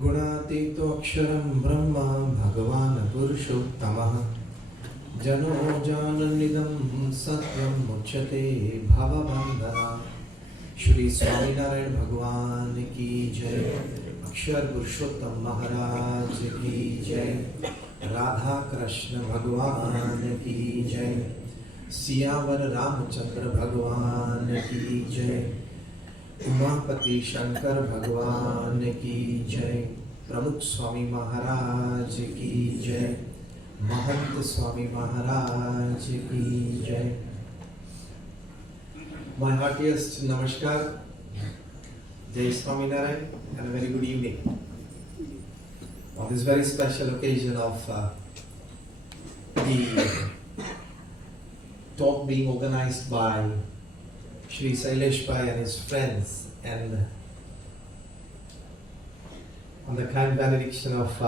गुणातीतो अक्षरं ब्रह्म भगवान् पुरुषोत्तमः जनो जानन्निदं सत्यं मुच्यते भवबन्धना। श्री स्वामीनारायण भगवान की जय। अक्षर पुरुषोत्तम महाराज की जय। राधा कृष्ण भगवान की जय। सियावर रामचंद्र भगवान की जय। उमापति शंकर भगवान की जय। प्रमुख स्वामी महाराज की जय। महंत स्वामी महाराज की जय। My heartiest namaskar, Jai Swaminarayan, and a very good evening on this very special occasion of the talk being organized by Shri Sailesh Bhai and his friends, and on the kind benediction of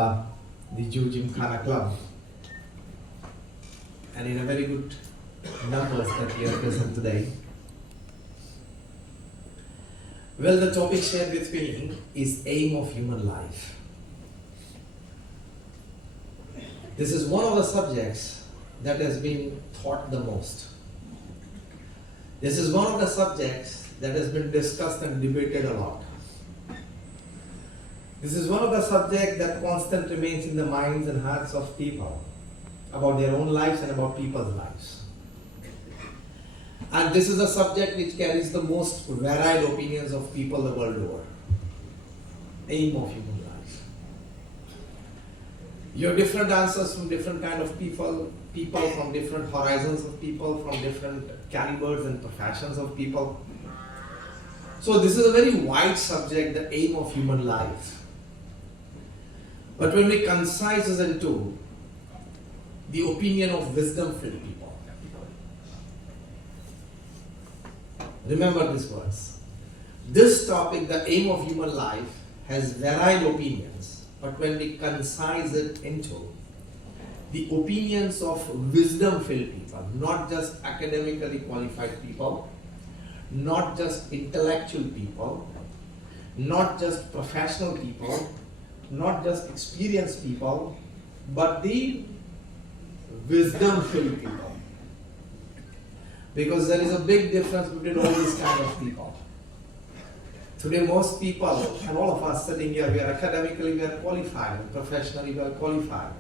the Jew Gymkhana Club, and in a very good numbers that we are present today. Well, the topic shared with me is aim of human life. This is one of the subjects that has been taught the most. This is one of the subjects that has been discussed and debated a lot. This is one of the subjects that constantly remains in the minds and hearts of people about their own lives and about people's lives. And this is a subject which carries the most varied opinions of people the world over. Aim of human life. You have different answers from different kind of people from different horizons of people, from different calibers and professions of people. So this is a very wide subject, the aim of human life. But when we concise it into the opinion of wisdom-filled people, remember these words. This topic, the aim of human life, has varied opinions, but when we concise it into the opinions of wisdom-filled people, not just academically qualified people, not just intellectual people, not just professional people, not just experienced people, but the wisdom-filled people. Because there is a big difference between all these kind of people. Today most people, and all of us sitting here, we are academically we are qualified, and professionally we are qualified.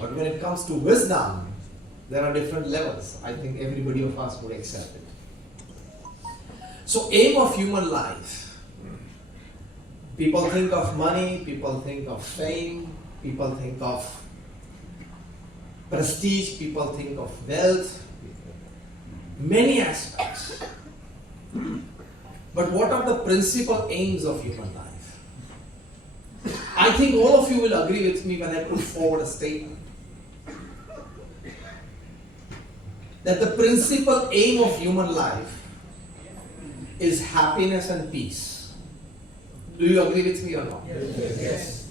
But when it comes to wisdom, there are different levels. I think everybody of us would accept it. So aim of human life. People think of money, people think of fame, people think of prestige, people think of wealth, many aspects. But what are the principal aims of human life? I think all of you will agree with me when I put forward a statement that the principal aim of human life is happiness and peace. Do you agree with me or not? Yes.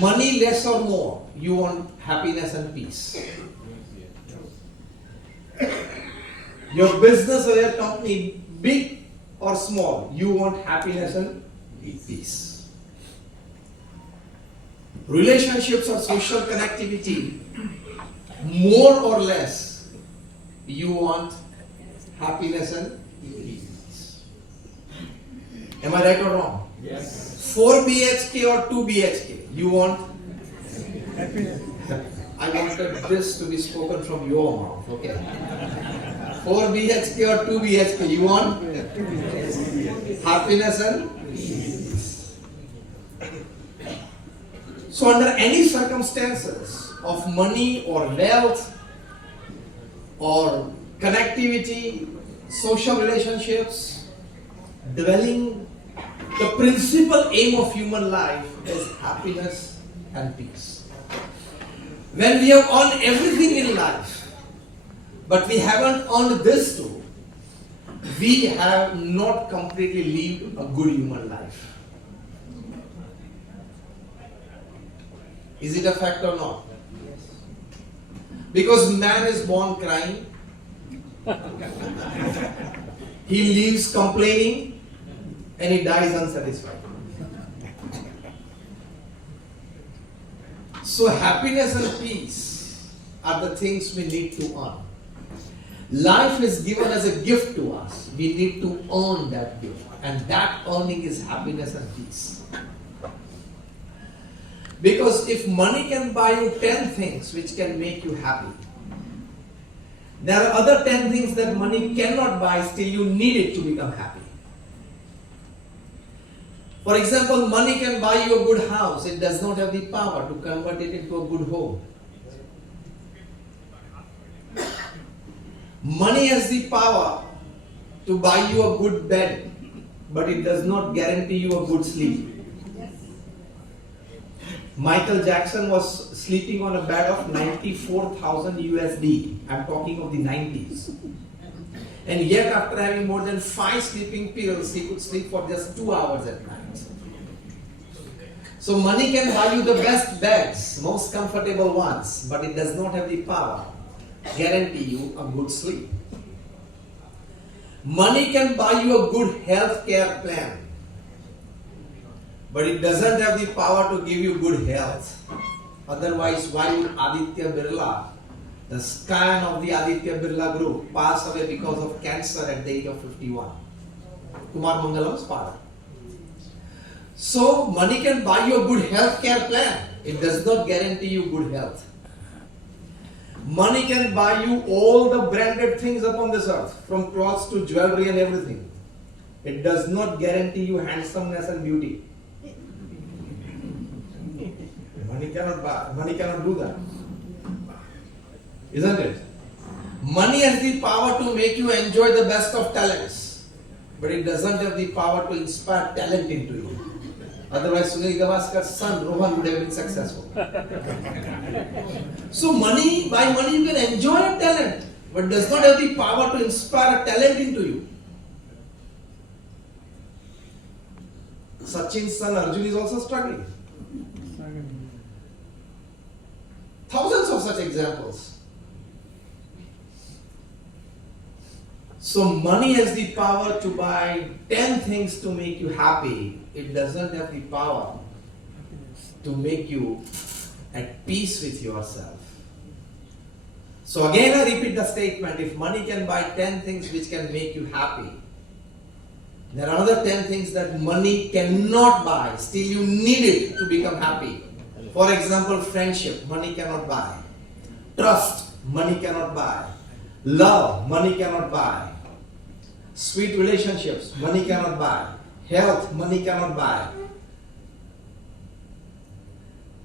Money less or more, you want happiness and peace. Your business or your company, big or small, you want happiness and peace. Relationships or social connectivity, more or less, you want happiness and peace. Am I right or wrong? Yes. 4 BHK or 2 BHK, you want Happiness. I wanted this to be spoken from your mouth, okay? 4 BHK or 2 BHK, you want happiness and peace. So under any circumstances of money or wealth or connectivity, social relationships, dwelling, the principal aim of human life is happiness and peace. When we have earned everything in life, but we haven't earned this too, we have not completely lived a good human life. Is it a fact or not? Because man is born crying, he lives complaining, and he dies unsatisfied. So happiness and peace are the things we need to earn. Life is given as a gift to us. We need to earn that gift. And that earning is happiness and peace. Because if money can buy you 10 things which can make you happy, there are other 10 things that money cannot buy, still you need it to become happy. For example, money can buy you a good house. It does not have the power to convert it into a good home. Money has the power to buy you a good bed, but it does not guarantee you a good sleep. Michael Jackson was sleeping on a bed of 94,000 USD. I'm talking of the 90s. And yet after having more than 5 sleeping pills, he could sleep for just 2 hours at night. So money can buy you the best beds, most comfortable ones, but it does not have the power to guarantee you a good sleep. Money can buy you a good health care plan, but it doesn't have the power to give you good health. Otherwise, why would Aditya Birla, the scion of the Aditya Birla group, pass away because of cancer at the age of 51? Kumar Mangalam's father. So, money can buy you a good health care plan. It does not guarantee you good health. Money can buy you all the branded things upon this earth, from clothes to jewelry and everything. It does not guarantee you handsomeness and beauty. Money cannot do that. Isn't it? Money has the power to make you enjoy the best of talents, but it doesn't have the power to inspire talent into you. Otherwise, Sunil Gavaskar's son Rohan would have been successful. So by money you can enjoy a talent, but does not have the power to inspire a talent into you. Sachin's son Arjun is also struggling. Thousands of such examples. So money has the power to buy 10 things to make you happy. It doesn't have the power to make you at peace with yourself. So again I repeat the statement, if money can buy 10 things which can make you happy, there are other 10 things that money cannot buy, still you need it to become happy. For example, friendship, money cannot buy. Trust, money cannot buy. Love, money cannot buy. Sweet relationships, money cannot buy. Health, money cannot buy.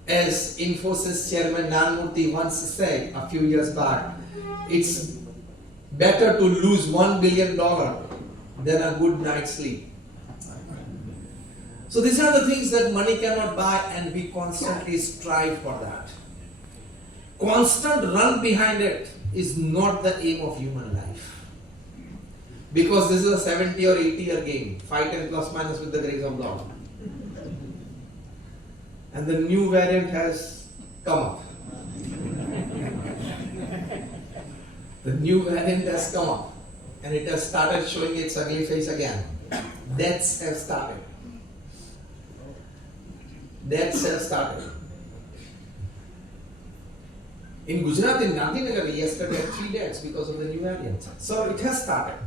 As Infosys chairman Nanmurthy once said a few years back, it's better to lose $1 billion than a good night's sleep. So these are the things that money cannot buy, and we constantly strive for that. Constant run behind it is not the aim of human life. Because this is a 70 or 80 year game. Fight and plus minus with the grace of God. And the new variant has come up. The new variant has come up. And it has started showing its ugly face again. Deaths have started. Deaths have started. In Gujarat, in Gandhinagar, yesterday had 3 deaths because of the new variant. So it has started.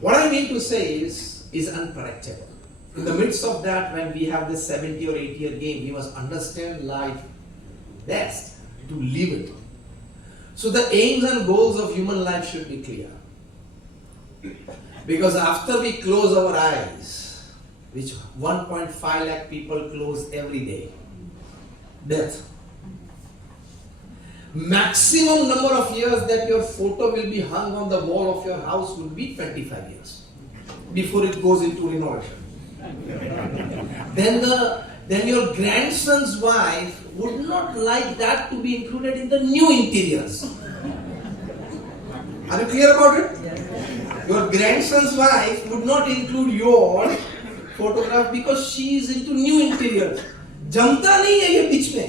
What I mean to say is unpredictable. In the midst of that, when we have this 70 or 80 year game, we must understand life best to live it. So the aims and goals of human life should be clear. Because after we close our eyes, which 1.5 lakh people close every day, death. Maximum number of years that your photo will be hung on the wall of your house would be 25 years before it goes into renovation. Then your grandson's wife would not like that to be included in the new interiors. Are you clear about it? Your grandson's wife would not include your photograph because she is into new interiors. जमता नहीं है ये बीच में.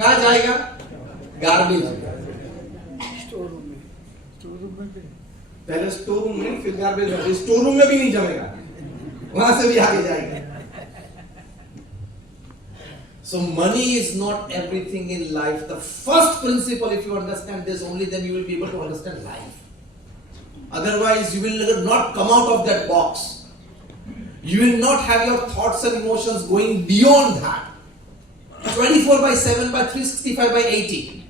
कहाँ जाएगा? Garbage store room में पहले store room में फिर गार्बेज में. स्टोर रूम में भी नहीं जमेगा, वहां से भी आगे जाएगा. So money is not everything in life. The first principle, if you understand this, only then you will be able to understand life. Otherwise, you will not come out of that box. You will not have your thoughts and emotions going beyond that. 24 by 7 by 365 by 80.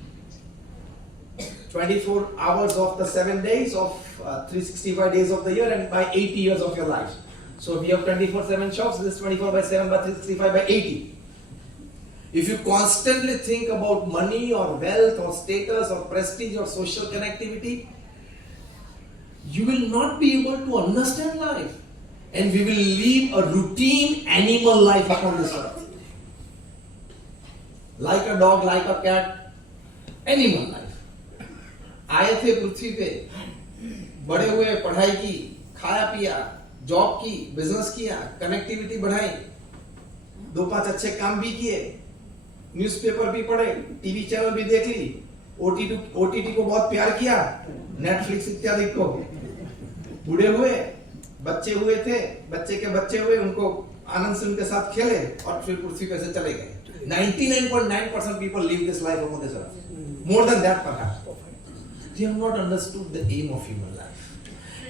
24 hours of the 7 days of 365 days of the year and by 80 years of your life. So if you have 24/7 shops, this is 24 by 7 by 365 by 80. If you constantly think about money or wealth or status or prestige or social connectivity, you will not be able to understand life. And we will live a routine animal life upon this earth. Like a dog, like a cat, animal life. आए थे पृथ्वी पे, बड़े हुए, पढ़ाई की, खाया पिया, job की, बिजनेस किया, कनेक्टिविटी बढ़ाई, 2-5 अच्छे काम भी किए, न्यूज़पेपर भी पढ़े, टीवी चैनल भी देख ली, ओटीटी को बहुत प्यार किया, नेटफ्लिक्स इत्यादि को, बूढ़े हुए, बच्चे हुए थे, बच्चे के बच्चे हुए, उनको आनंद से उनके साथ खेले और फिर पृथ्वी पे से चले गए. 99.9% people live this life on this earth. More than that perhaps. They have not understood the aim of human life.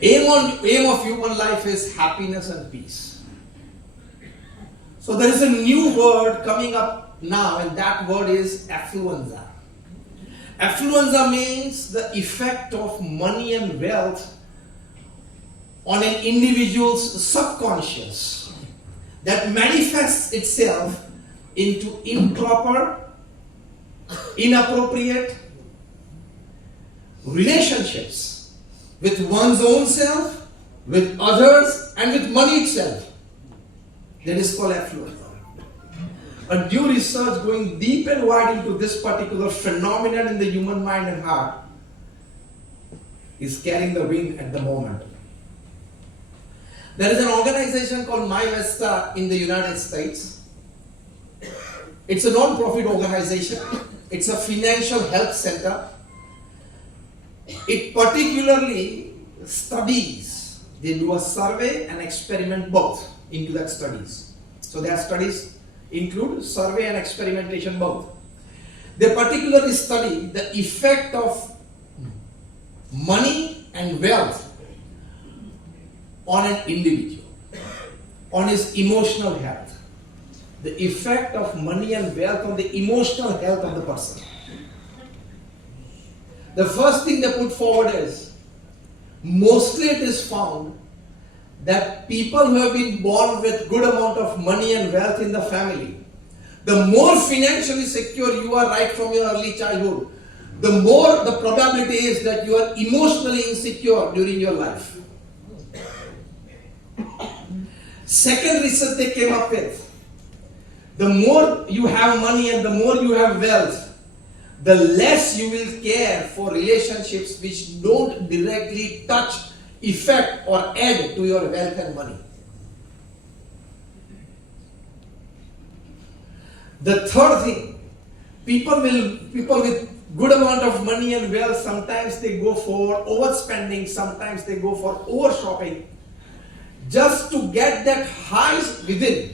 Aim of human life is happiness and peace. So there is a new word coming up now, and that word is affluenza. Affluenza means the effect of money and wealth on an individual's subconscious that manifests itself into improper, inappropriate relationships with one's own self, with others, and with money itself. That is called affluence. A new research going deep and wide into this particular phenomenon in the human mind and heart is carrying the wind at the moment. There is an organization called MyVesta in the United States. It's a non-profit organization. It's a financial health center. It particularly studies. They do a survey and experiment both into that studies. So their studies include survey and experimentation both. They particularly study the effect of money and wealth on an individual, on his emotional health. The effect of money and wealth on the emotional health of the person. The first thing they put forward is, mostly it is found that people who have been born with good amount of money and wealth in the family, the more financially secure you are right from your early childhood, the more the probability is that you are emotionally insecure during your life. Second research they came up with, the more you have money and the more you have wealth, the less you will care for relationships which don't directly touch, affect or add to your wealth and money. The third thing, people with good amount of money and wealth, sometimes they go for overspending, sometimes they go for over shopping, just to get that high within,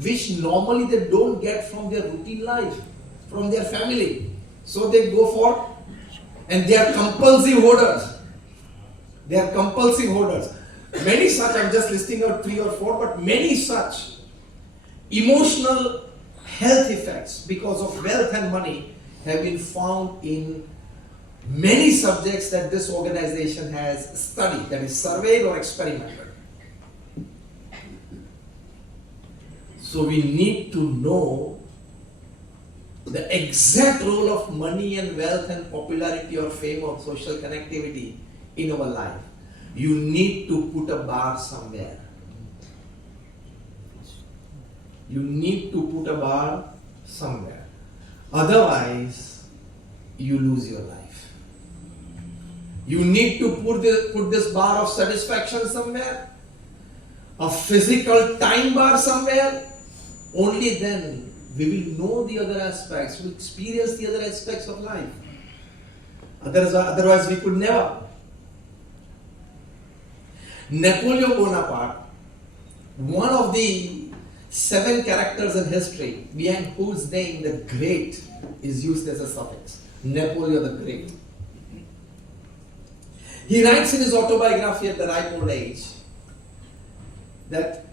which normally they don't get from their routine life, from their family. So they go for, and they are compulsive hoarders. Many such, I'm just listing out 3 or 4, but many such emotional health effects because of wealth and money have been found in many subjects that this organization has studied, that is surveyed or experimented. So we need to know the exact role of money and wealth and popularity or fame or social connectivity in our life. You need to put a bar somewhere. Otherwise, you lose your life. You need to put this bar of satisfaction somewhere, a physical time bar somewhere. Only then we will know the other aspects, we will experience the other aspects of life. Otherwise we could never. Napoleon Bonaparte, one of the 7 characters in history behind whose name the great is used as a suffix. Napoleon the Great. He writes in his autobiography at the ripe old age that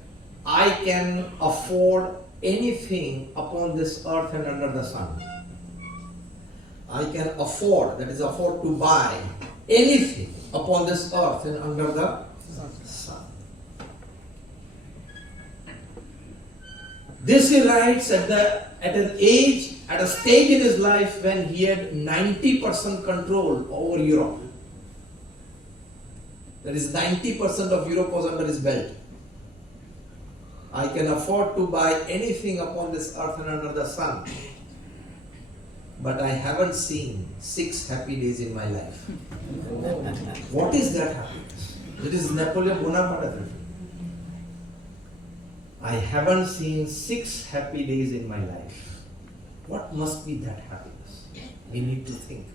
I can afford anything upon this earth and under the sun. I can afford, that is afford to buy anything upon this earth and under the sun. This he writes at a stage in his life when he had 90% control over Europe. That is 90% of Europe was under his belt. I can afford to buy anything upon this earth and under the sun. But I haven't seen 6 happy days in my life. What is that happiness? It is Napoleon Bonaparte. I haven't seen 6 happy days in my life. What must be that happiness? We need to think.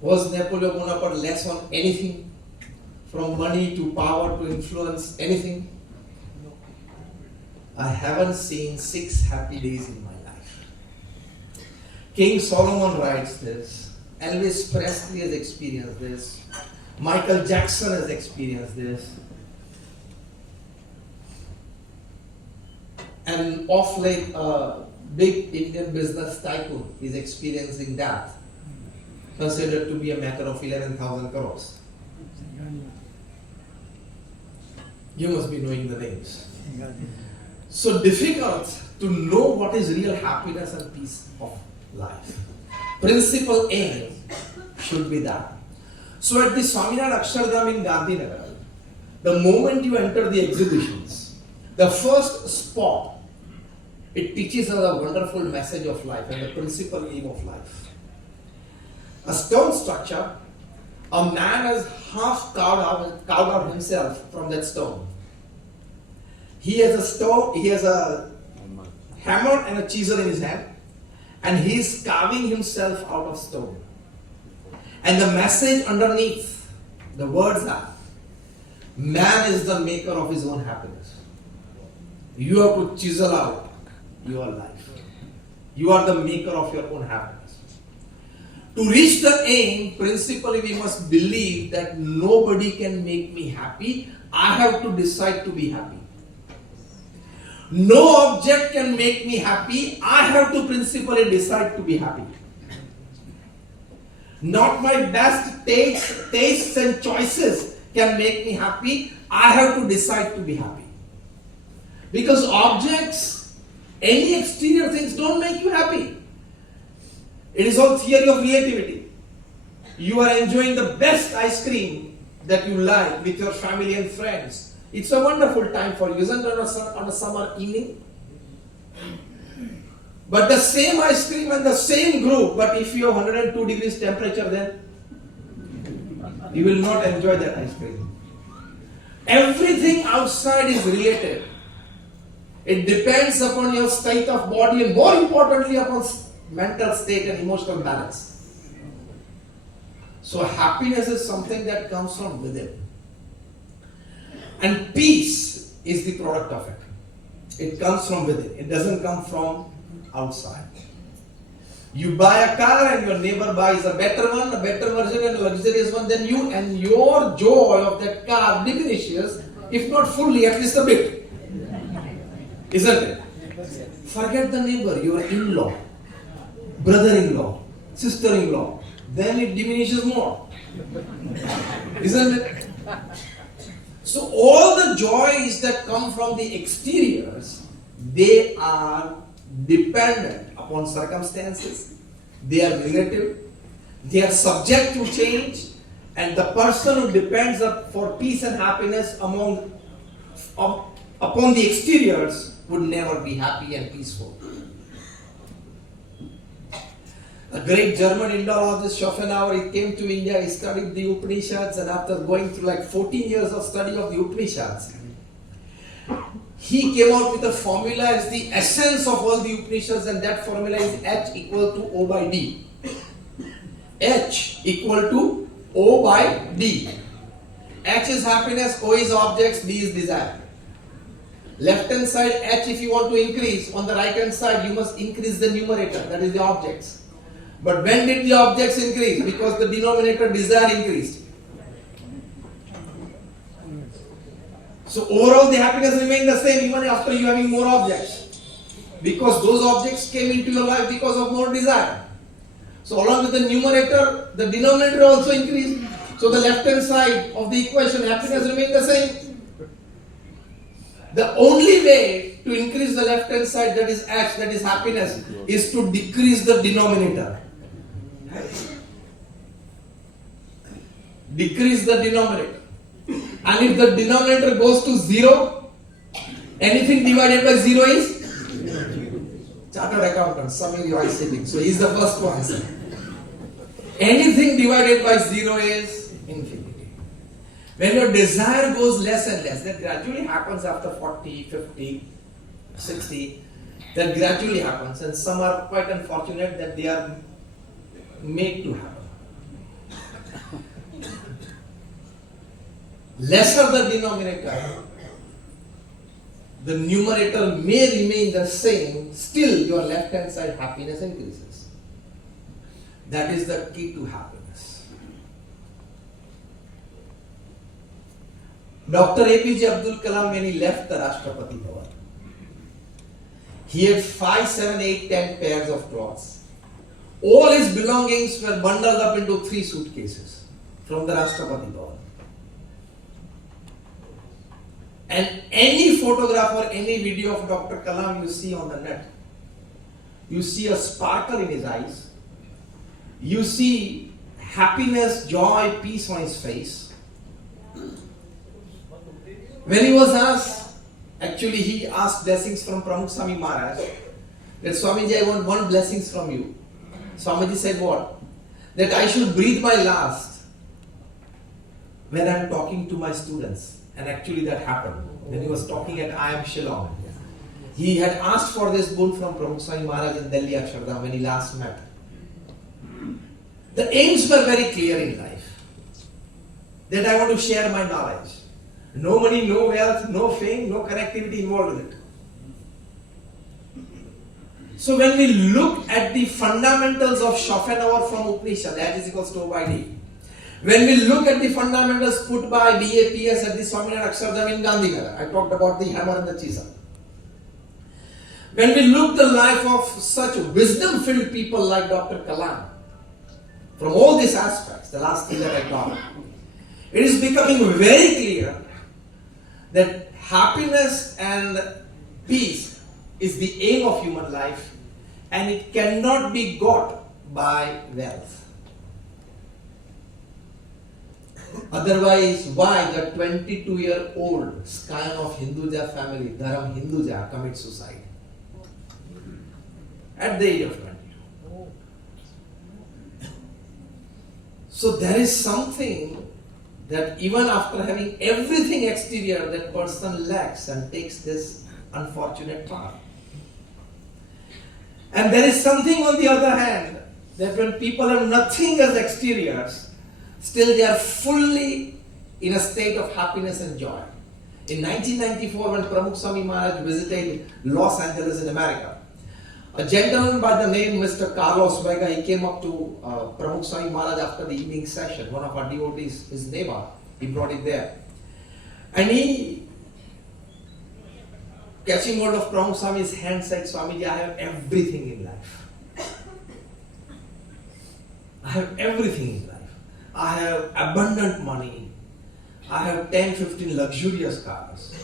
Was Napoleon Bonaparte less on anything? From money to power to influence, anything? I haven't seen 6 happy days in my life. King Solomon writes this. Elvis Presley has experienced this. Michael Jackson has experienced this. And of late, a big Indian business tycoon is experiencing that, considered to be a matter of 11,000 crores. You must be knowing the names. So difficult to know what is real happiness and peace of life. Principal aim should be that. So at the Swaminarayan Akshardham in Gandhinagar, the moment you enter the exhibitions, the first spot, it teaches us a wonderful message of life and the principal aim of life. A stone structure, a man has half carved out himself from that stone. He has a hammer and a chisel in his hand, and he is carving himself out of stone. And the message underneath, the words are, man is the maker of his own happiness. You have to chisel out your life. You are the maker of your own happiness. To reach the aim, principally we must believe that nobody can make me happy. I have to decide to be happy. No object can make me happy. I have to principally decide to be happy. Not my best tastes and choices can make me happy. I have to decide to be happy. Because objects, any exterior things don't make you happy. It is all theory of relativity. You are enjoying the best ice cream that you like with your family and friends. It's a wonderful time for you, isn't it, on a summer evening? But the same ice cream and the same group, but if you have 102 degrees temperature, then you will not enjoy that ice cream. Everything outside is relative. It depends upon your state of body and more importantly upon mental state and emotional balance. So happiness is something that comes from within. And peace is the product of it. It comes from within. It doesn't come from outside. You buy a car and your neighbor buys a better one, a better version and a luxurious one than you, and your joy of that car diminishes, if not fully, at least a bit. Isn't it? Forget the neighbor, your in-law, brother-in-law, sister-in-law. Then it diminishes more. Isn't it? So all the joys that come from the exteriors, they are dependent upon circumstances, they are relative, they are subject to change, and the person who depends for peace and happiness upon the exteriors would never be happy and peaceful. A great German Indologist, Schopenhauer, he came to India, he studied the Upanishads, and after going through like 14 years of study of the Upanishads, he came out with a formula as the essence of all the Upanishads, and that formula is H equal to O by D. H equal to O by D. H is happiness, O is objects, D is desire. Left hand side h, if you want to increase, on the right hand side you must increase the numerator, that is the objects. But when did the objects increase? Because the denominator desire increased. So overall the happiness remained the same even after you having more objects. Because those objects came into your life because of more desire. So along with the numerator, the denominator also increased. So the left hand side of the equation, happiness remained the same. The only way to increase the left hand side, that is h, that is happiness, is to decrease the denominator. Decrease the denominator. And if the denominator goes to 0, anything divided by 0 is? Chartered accountant, Swamiji is sitting. So he is the first one. Anything divided by 0 is infinity. When your desire goes less and less, that gradually happens after 40, 50, 60, that gradually happens, and some are quite unfortunate that they are made to happen. Lesser the denominator, the numerator may remain the same, still your left hand side happiness increases. That is the key to happiness. Dr. APJ Abdul Kalam, when he left the Rashtrapati Bhavan, he had 5, 7, 8, 10 pairs of clothes. All his belongings were bundled up into 3 suitcases from the Rashtrapati Bhavan. And any photograph or any video of Dr. Kalam you see on the net, you see a sparkle in his eyes, you see happiness, joy, peace on his face. When he was asked, actually he asked blessings from Pramukh Swami Maharaj, that Swamiji, I want one blessings from you. Swamiji said what? That I should breathe my last when I am talking to my students. And actually that happened. When he was talking at I Am Shillong, he had asked for this boon from Pramukh Swami Maharaj in Delhi Akshardham when he last met. The aims were very clear in life. That I want to share my knowledge. No money, no wealth, no fame, no connectivity involved with it. So when we look at the fundamentals of Schopenhauer from Upanishad, that is equals to O by D. When we look at the fundamentals put by BAPS at the Swaminarayan Akshardham in Gandhinagar, I talked about the hammer and the chisel. When we look the life of such wisdom-filled people like Dr. Kalam, from all these aspects, the last thing that I talked, it is becoming very clear that happiness and peace is the aim of human life, and it cannot be got by wealth. Otherwise, why the 22-year-old scion of Hinduja family, Dharam Hinduja, commits suicide at the age of 22? So there is something that even after having everything exterior, that person lacks and takes this unfortunate path. And there is something on the other hand, that when people have nothing as exteriors, still they are fully in a state of happiness and joy. In 1994, when Pramukh Swami Maharaj visited Los Angeles in America, a gentleman by the name Mr. Carlos Vega, he came up to Pramukh Swami Maharaj after the evening session. One of our devotees, his neighbor, he brought it there. And he, catching hold of Pramukh Swami's hand, said, Swamiji, I have everything in life. I have everything in life. I have abundant money. I have 10, 15 luxurious cars.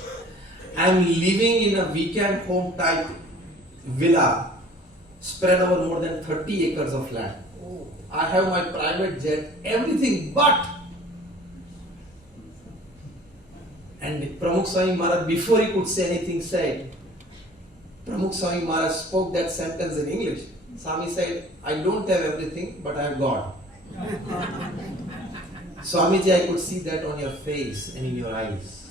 I am living in a weekend home type villa spread over more than 30 acres of land. I have my private jet, everything but. And Pramukh Swami Maharaj, before he could say anything, said, Pramukh Swami Maharaj spoke that sentence in English. Swami said, I don't have everything, but I have God. Swamiji, I could see that on your face and in your eyes.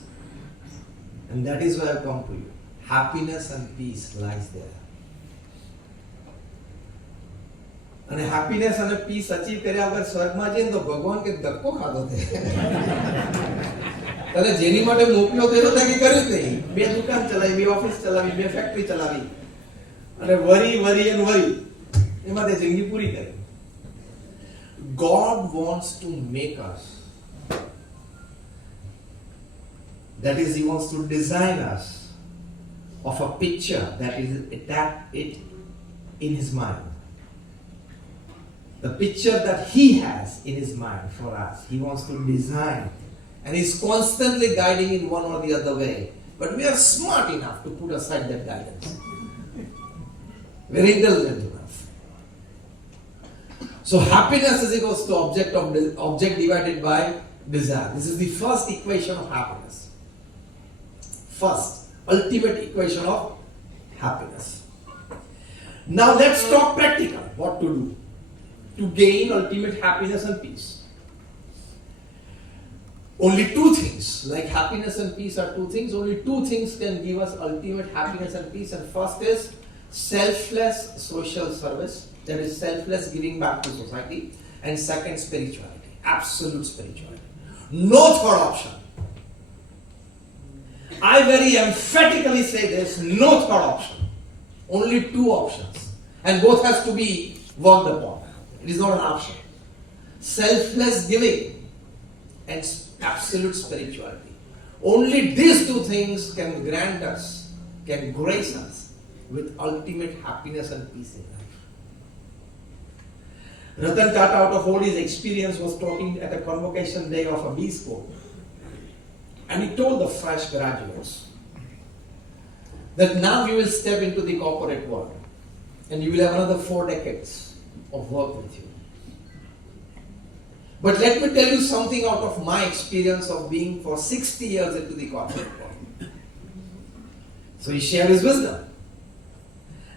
And that is why I have come to you. Happiness and peace lies there. And happiness and peace achieve करे अगर स्वर्ग में जाए तो भगवान के धक्को खा दो थे. તને જેની માટે મોકલ્યો તો એ તો કે કર્યું જ નહીં. બે દુકાન ચલાવી, બે ઓફિસ ચલાવી, બે ફેક્ટરી ચલાવી અને વરી એમાં તે જિંદગી પૂરી કરી. God wants to make us. That is, He wants to design us of a picture that is it in His mind. The picture that He has in His mind for us, He wants to design, and He's constantly guiding in one or the other way. But we are smart enough to put aside that guidance. Very intelligent enough. So happiness is equals to object divided by desire. This is the first equation of happiness. First, ultimate equation of happiness. Now let's talk practical. What to do to gain ultimate happiness and peace? Only two things, like happiness and peace are two things. Only two things can give us ultimate happiness and peace. And first is selfless social service. That is selfless giving back to society. And second, spirituality. Absolute spirituality. No third option. I very emphatically say this, no third option. Only two options. And both has to be worked upon. It is not an option. Selfless giving and absolute spirituality. Only these two things can grant us, can grace us with ultimate happiness and peace in life. Ratan Tata, out of all his experience, was talking at a convocation day of a B school. And he told the fresh graduates that now you will step into the corporate world and you will have another 4 decades of work with you. But let me tell you something out of my experience of being for 60 years into the corporate world. So he shared his wisdom.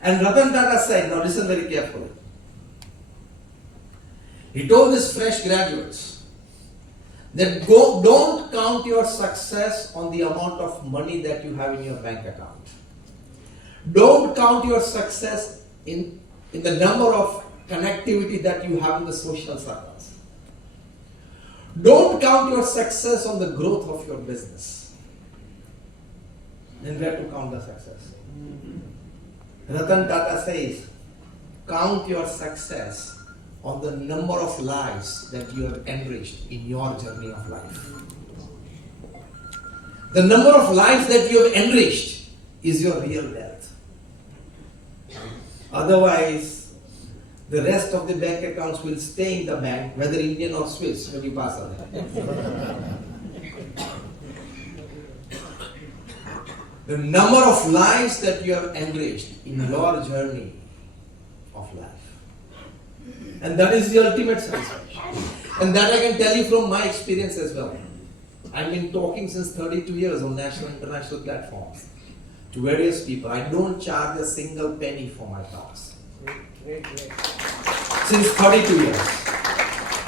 And Ratan Tata said, now listen very carefully. He told his fresh graduates that don't count your success on the amount of money that you have in your bank account. Don't count your success in the number of connectivity that you have in the social circles. Don't count your success on the growth of your business. Then where to count the success? Ratan Tata says, count your success on the number of lives that you have enriched in your journey of life. The number of lives that you have enriched is your real wealth. Otherwise, the rest of the bank accounts will stay in the bank, whether Indian or Swiss, when you pass away. The number of lives that you have enriched in your journey of life. And that is the ultimate satisfaction. And that I can tell you from my experience as well. I've been talking since 32 years on national and international platforms to various people. I don't charge a single penny for my talks. Since 32 years.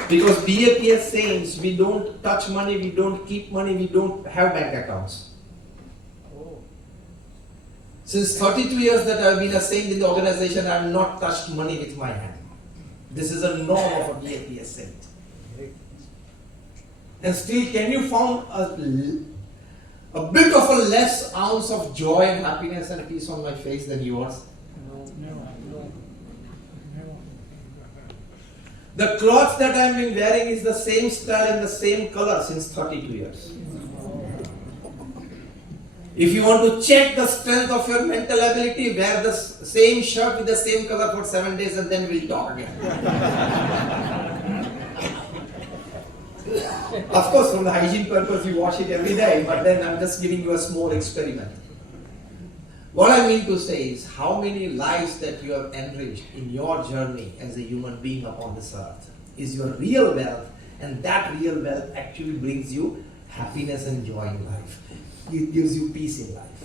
Because BAPS says we don't touch money, we don't keep money, we don't have bank accounts. Since 32 years that I've been a saint in the organization, I have not touched money with my hand. This is a norm of a BAPS saint. And still, can you find a bit of a less ounce of joy and happiness and peace on my face than yours? No. The clothes that I've been wearing is the same style and the same color since 32 years. If you want to check the strength of your mental ability, wear the same shirt with the same color for 7 days and then we'll talk again. Of course, from the hygiene purpose, you wash it every day, but then I'm just giving you a small experiment. What I mean to say is, how many lives that you have enriched in your journey as a human being upon this earth is your real wealth, and that real wealth actually brings you happiness and joy in life. It gives you peace in life.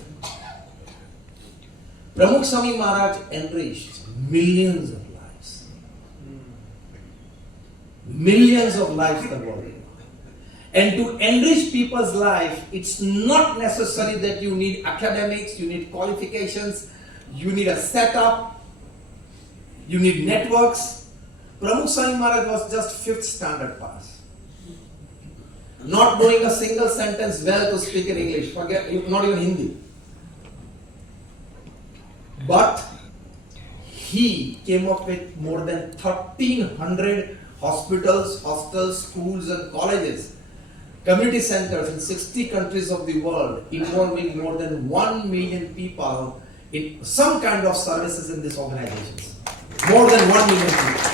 Pramukh Swami Maharaj enriched millions of lives. Millions of lives the world. And to enrich people's life, it's not necessary that you need academics, you need qualifications, you need a setup, you need networks. Pramukh Swami Maharaj was just 5th standard pass. not knowing a single sentence well to speak in English, forget, not even Hindi. But he came up with more than 1,300 hospitals, hostels, schools and colleges, community centers in 60 countries of the world, involving more than 1 million people in some kind of services in these organizations. More than 1 million people.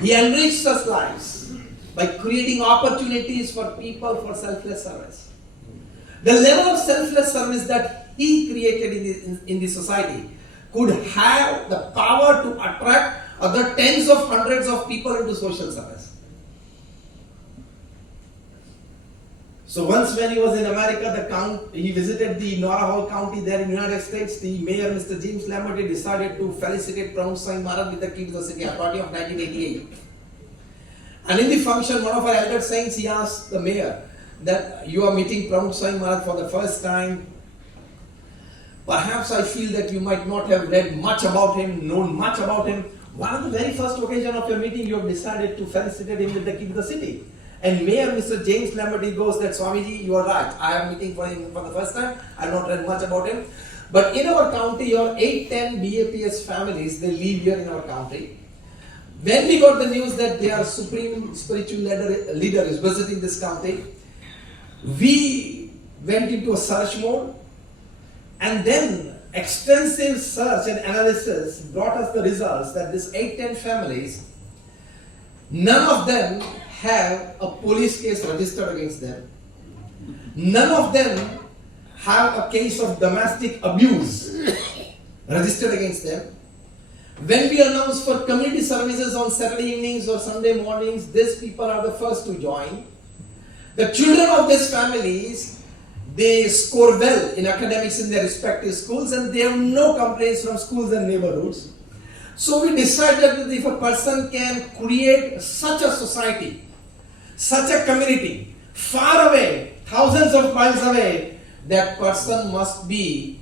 He enriched us lives by creating opportunities for people for selfless service. The level of selfless service that he created in the society could have the power to attract other tens of hundreds of people into social service. So once when he was in America, he visited the Nora Hall County there in the United States. The mayor, Mr. James Lambert, decided to felicitate Pravachan Maharaj with the key to the city, a party of 1988. And in the function, one of our elder saints, he asked the mayor that you are meeting Pravachan Maharaj for the first time. Perhaps I feel that you might not have read much about him, known much about him. One of the very first occasion of your meeting, you have decided to felicitate him with the key to the city. And Mayor Mr. James Lambert, he goes that, Swamiji, you are right. I am meeting for him for the first time. I have not read much about him. But in our county, your 8-10 BAPS families, they live here in our county. When we got the news that their supreme spiritual leader is visiting this county, we went into a search mode. And then extensive search and analysis brought us the results that these 8-10 families, none of them have a police case registered against them. None of them have a case of domestic abuse registered against them. When we announce for community services on Saturday evenings or Sunday mornings, these people are the first to join. The children of these families, they score well in academics in their respective schools and they have no complaints from schools and neighborhoods. So we decided that if a person can create such a society, such a community, far away, thousands of miles away, that person must be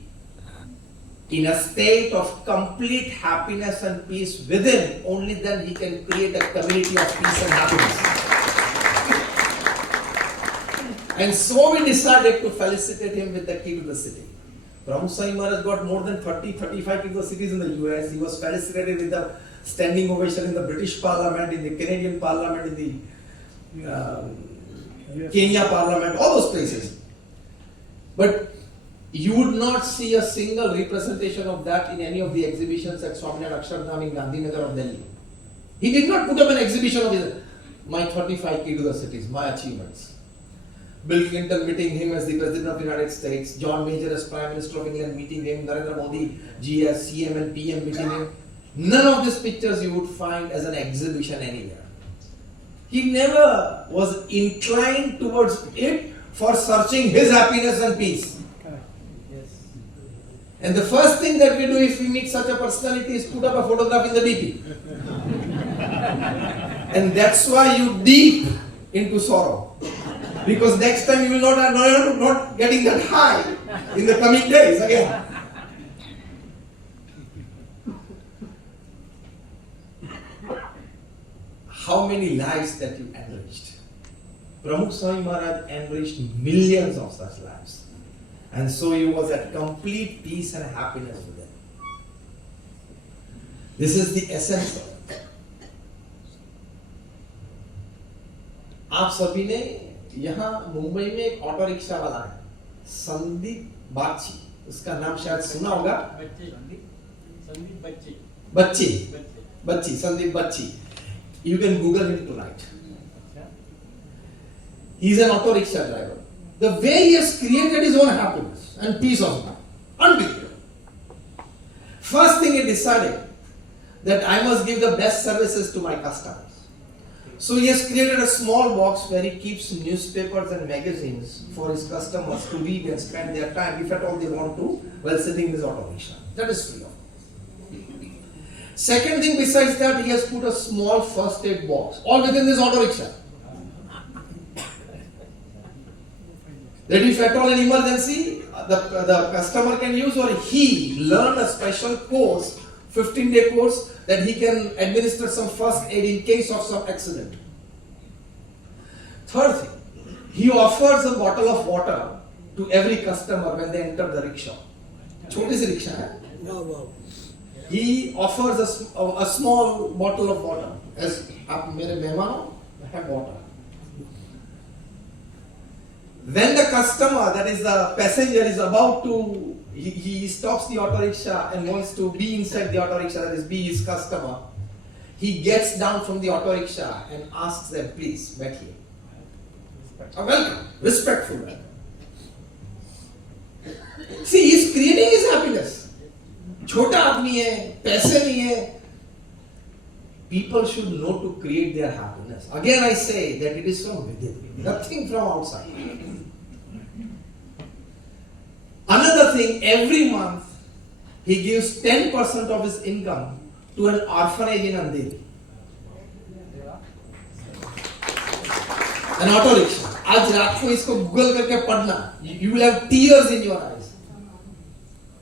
in a state of complete happiness and peace within. Only then he can create a community of peace and happiness. And so we decided to felicitate him with the key to the city. Pravachan Maharaj got more than 30-35 key to the cities in the US. He was felicitated with the standing ovation in the British Parliament, in the Canadian Parliament, in the Kenya Parliament, all those places. But you would not see a single representation of that in any of the exhibitions at Swamiji Akshardham in Gandhinagar of Delhi. He did not put up an exhibition of my 35 key to the cities, my achievements. Bill Clinton meeting him as the President of the United States, John Major as Prime Minister of England meeting him, Narendra Modi Ji as CM and PM meeting him. None of these pictures you would find as an exhibition anywhere. He never was inclined towards it for searching his happiness and peace. And the first thing that we do if we meet such a personality is put up a photograph in the DP. And that's why you deep into sorrow. Because next time you will not getting that high in the coming days again. How many lives that you enriched? Pravachan Maharaj enriched millions of such lives. And so he was at complete peace and happiness with them. This is the essence of it. आप सभी ने यहाँ मुंबई में एक auto rickshaw वाला है, संदीप बाची, उसका नाम शायद सुना होगा। संदीप बच्ची। You can Google him tonight. He is an auto rickshaw driver. The way he has created his own happiness and peace of mind, unbelievable. First thing he decided that I must give the best services to my customers. So he has created a small box where he keeps newspapers and magazines for his customers to read and spend their time, if at all they want to, while sitting in his auto rickshaw. That is free of cost. Second thing besides that, he has put a small first aid box, all within this auto rickshaw. That if at all an emergency, the customer can use, or he learned a special course, 15-day course, that he can administer some first aid in case of some accident. Third thing, he offers a bottle of water to every customer when they enter the rickshaw. छोटी सी rickshaw है. Wow, wow. He offers a small bottle of water. As आप मेरे मेहमान हो, have water. When the customer, that is the passenger, is about to, he stops the auto rickshaw and wants to be inside the auto rickshaw, that is be his customer. He gets down from the auto rickshaw and asks them, please, back here. Welcome, respectful welcome. See, he is creating his happiness. छोटा आदमी है, पैसे नहीं है. People should know to create their happiness. Again, I say that it is from within, nothing from outside. Another thing, every month he gives 10% of his income to an orphanage in Andheri. An auto rickshaw. आज रात को इसको Google करके पढ़ना. You will have tears in your eyes.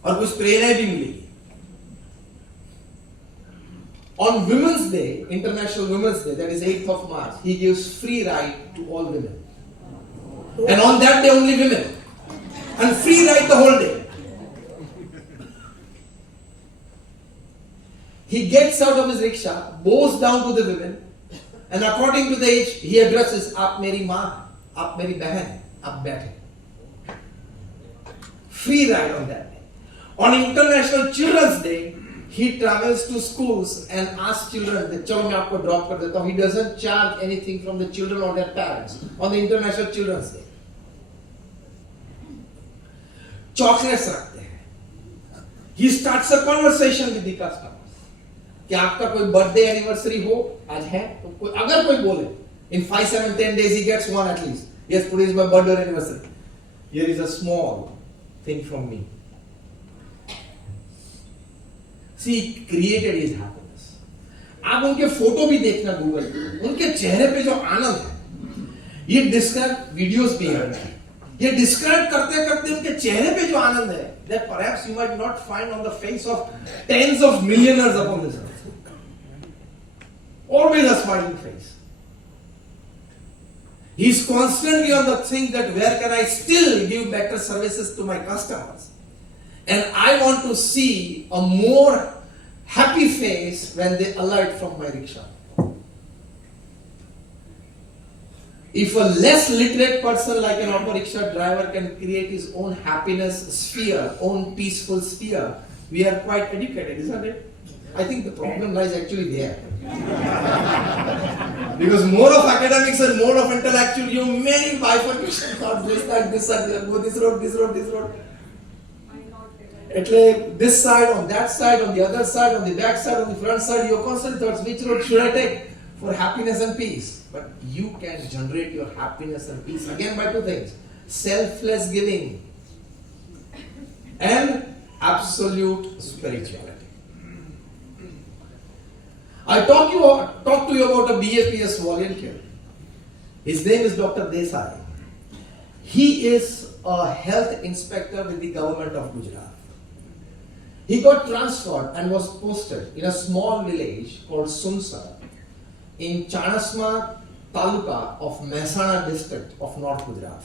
और कुछ प्रेरणा भी मिलेगी. On Women's Day, International Women's Day, that is 8th of March, he gives free ride to all women. And on that day, only women. And free ride the whole day. He gets out of his rickshaw, bows down to the women, and according to the age, he addresses, "Aap meri maan, aap meri behan, aap baithe." Free ride on that day. On International Children's Day, he travels to schools and asks children, "Chalo, main aapko drop kar deta hu." He doesn't charge anything from the children or their parents on the International Children's Day. Chocolates रखते हैं. He starts a conversation with the customers. कि आपका कोई birthday anniversary हो, आज है, तो कोई अगर कोई बोले, in 5, 7, 10 days he gets one at least. Yes, today is my birthday anniversary. Here is a small thing from me. See, he created his happiness. आप उनके फोटो भी देखना गूगल पे. उनके चेहरे पे जो आनंद है, ये डिस्क्राइब वीडियोस भी हैं. ये डिस्क्राइब करते करते उनके चेहरे पे जो आनंद है, that perhaps you might not find on the face of tens of millionaires upon this earth. Always a smiling face. He's constantly on the think that where can I still give better services to my customers. And I want to see a more happy face when they alight from my rickshaw. If a less literate person like an auto rickshaw driver can create his own happiness sphere, own peaceful sphere, we are quite educated, isn't it? I think the problem lies actually there. Because more of academics and more of intellectual, you have many bifurcation thoughts, this side, go this road, this road, this road. એટલે this side, on that side, on the other side, on the back side, on the front side, your constant thoughts, which road should I take for happiness and peace? But you can generate your happiness and peace again by two things: selfless giving and absolute spirituality. I talk to you about a BAPS volunteer. His name is Dr. Desai. He is a health inspector with the government of Gujarat. He got transferred and was posted in a small village called Sunsar in Chanasma Taluka of Mehsana district of North Gujarat.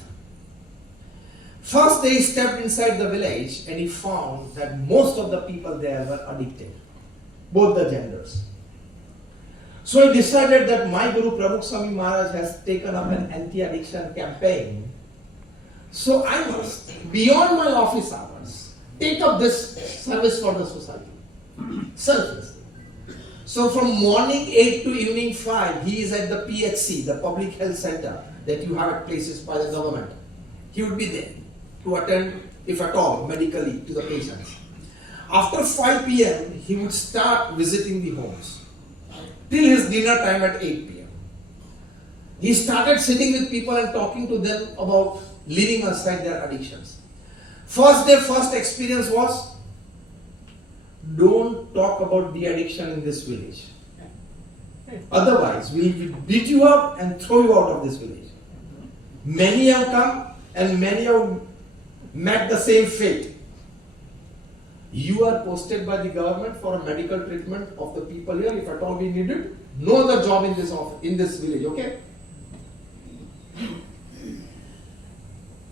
First day he stepped inside the village and he found that most of the people there were addicted, both the genders. So he decided that my Guru Pravachan Maharaj has taken up an anti-addiction campaign. So I must, beyond my office hours, take up this service for the society. Selflessly. So from morning 8 to evening 5, he is at the PHC, the public health center that you have at places by the government. He would be there to attend, if at all, medically to the patients. After 5 p.m., he would start visiting the homes till his dinner time at 8 p.m. He started sitting with people and talking to them about leaving aside their addictions. First day, first experience was, don't talk about the addiction in this village. Otherwise, we will beat you up and throw you out of this village. Many have come and many have met the same fate. You are posted by the government for a medical treatment of the people here. If at all we need it, no other job in this village, okay?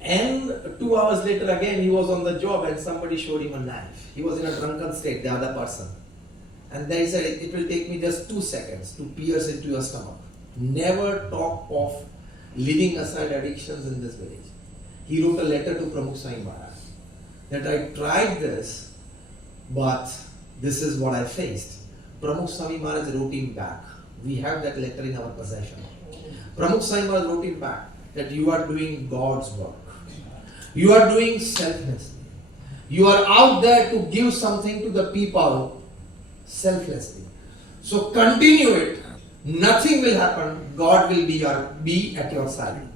And 2 hours later again he was on the job and somebody showed him a knife. He was in a drunken state, the other person. And they said, it will take me just 2 seconds to pierce into your stomach. Never talk of leaving aside addictions in this village. He wrote a letter to Pramukh Swami Maharaj that I tried this, but this is what I faced. Pramukh Swami Maharaj wrote him back. We have that letter in our possession. Pramukh Swami Maharaj wrote him back that you are doing God's work. You are doing selflessly. You are out there to give something to the people selflessly. So continue it. Nothing will happen. God will be at your side.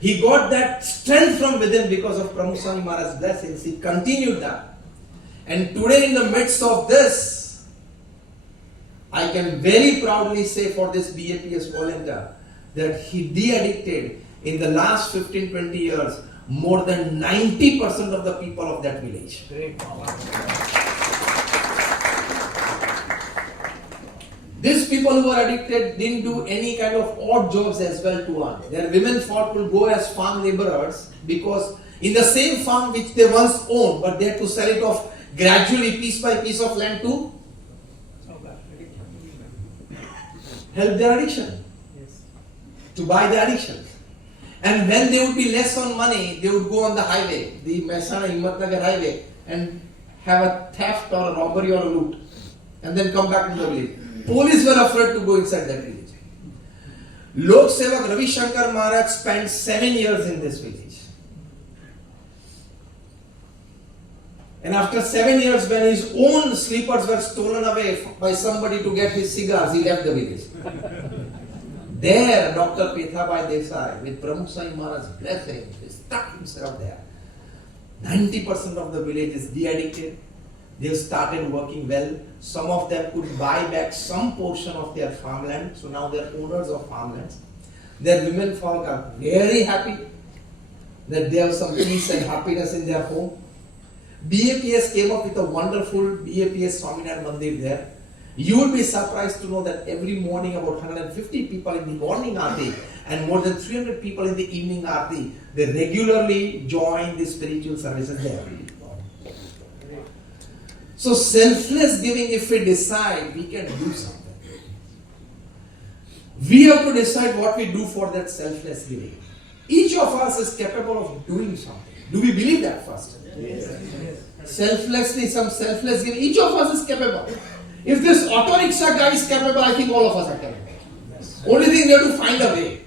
He got that strength from within because of Pramukh Swami Maharaj's blessings. He continued that. And today in the midst of this, I can very proudly say for this BAPS volunteer that he de-addicted in the last 15-20 years more than 90% of the people of that village. These people who are addicted didn't do any kind of odd jobs as well to earn. Their women folk will go as farm laborers because in the same farm which they once owned, but they had to sell it off gradually piece by piece of land to help their addiction, to buy the addiction. And when they would be less on money, they would go on the highway, the Mehsana Himmatnagar highway, and have a theft or a robbery or a loot, and then come back to the village. Police were afraid to go inside that village. Lok Sevak Ravi Shankar Maharaj spent 7 years in this village. And after 7 years, when his own sleepers were stolen away by somebody to get his cigars, he left the village. There, Dr. Pethabai Desai, with Pramukh Swami Maharaj's blessing, he stuck himself there. 90% of the village is de-addicted. They started working well. Some of them could buy back some portion of their farmland. So now they are owners of farmlands. Their women folk are very happy that they have some peace and happiness in their home. BAPS came up with a wonderful BAPS Swaminarayan Mandir there. You will be surprised to know that every morning about 150 people in the morning Aarti and more than 300 people in the evening Aarti, they regularly join the spiritual services there. So selfless giving, if we decide, we can do something. We have to decide what we do for that selfless giving. Each of us is capable of doing something. Do we believe that first? Yes. Selflessly, some selfless giving. Each of us is capable. If this auto rickshaw guy is capable, I think all of us are capable. Only thing we have to find a way.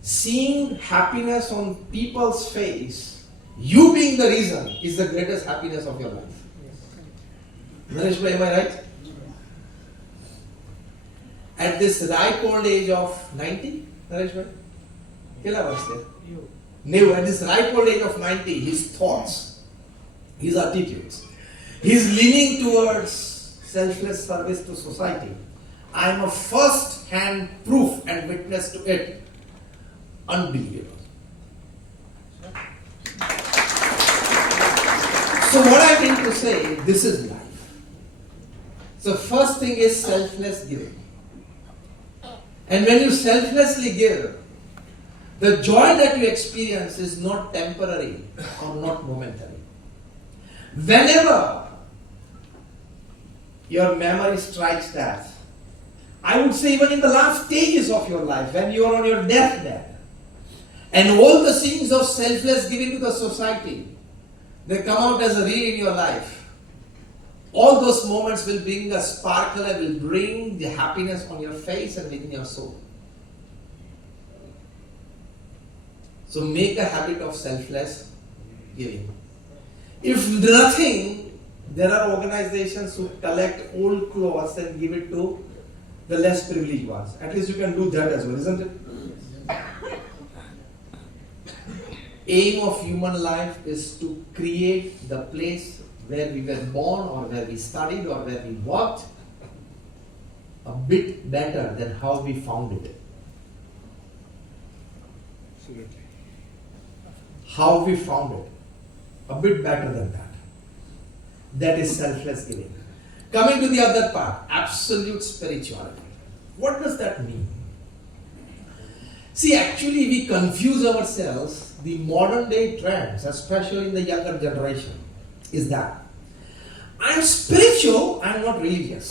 Seeing happiness on people's face, you being the reason, is the greatest happiness of your life. Naresh bhai, am I right? At this ripe old age of 90, Naresh bhai? Kela varsh the? No, at this ripe old age of 90, his thoughts, his attitudes, his leaning towards selfless service to society. I am a first-hand proof and witness to it. Unbelievable. So what I mean to say, this is life. So first thing is selfless giving. And when you selflessly give, the joy that you experience is not temporary or not momentary. Whenever your memory strikes that, I would say even in the last stages of your life, when you are on your deathbed, and all the scenes of selfless giving to the society, they come out as a reel in your life. All those moments will bring a sparkle and will bring the happiness on your face and within your soul. So make a habit of selfless giving. If nothing, there are organizations who collect old clothes and give it to the less privileged ones. At least you can do that as well, isn't it? Aim of human life is to create the place where we were born or where we studied or where we worked a bit better than how we found it. Absolutely. How we found it. A bit better than that. That is selfless giving. Coming to the other part, absolute spirituality. What does that mean? See, actually we confuse ourselves. The modern day trends, especially in the younger generation, is that I'm spiritual, I'm not religious.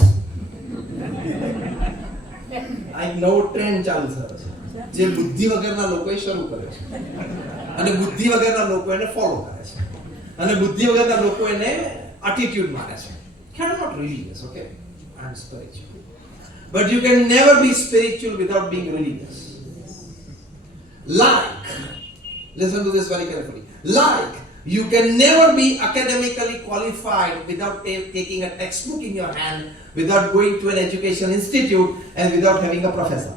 આ એક નવો trend ચાલુ થયો છે જે બુદ્ધિ વગરના લોકોએ શરૂ કર્યો છે અને બુદ્ધિ વગરના લોકો એને ફોલો કરે છે અને બુદ્ધિ વગરના લોકો એને attitude માને છે. I'm not religious, okay? I'm spiritual. But you can never be spiritual without being religious. Like, listen to this very carefully. Like, you can never be academically qualified without taking a textbook in your hand, without going to an education institute, and without having a professor.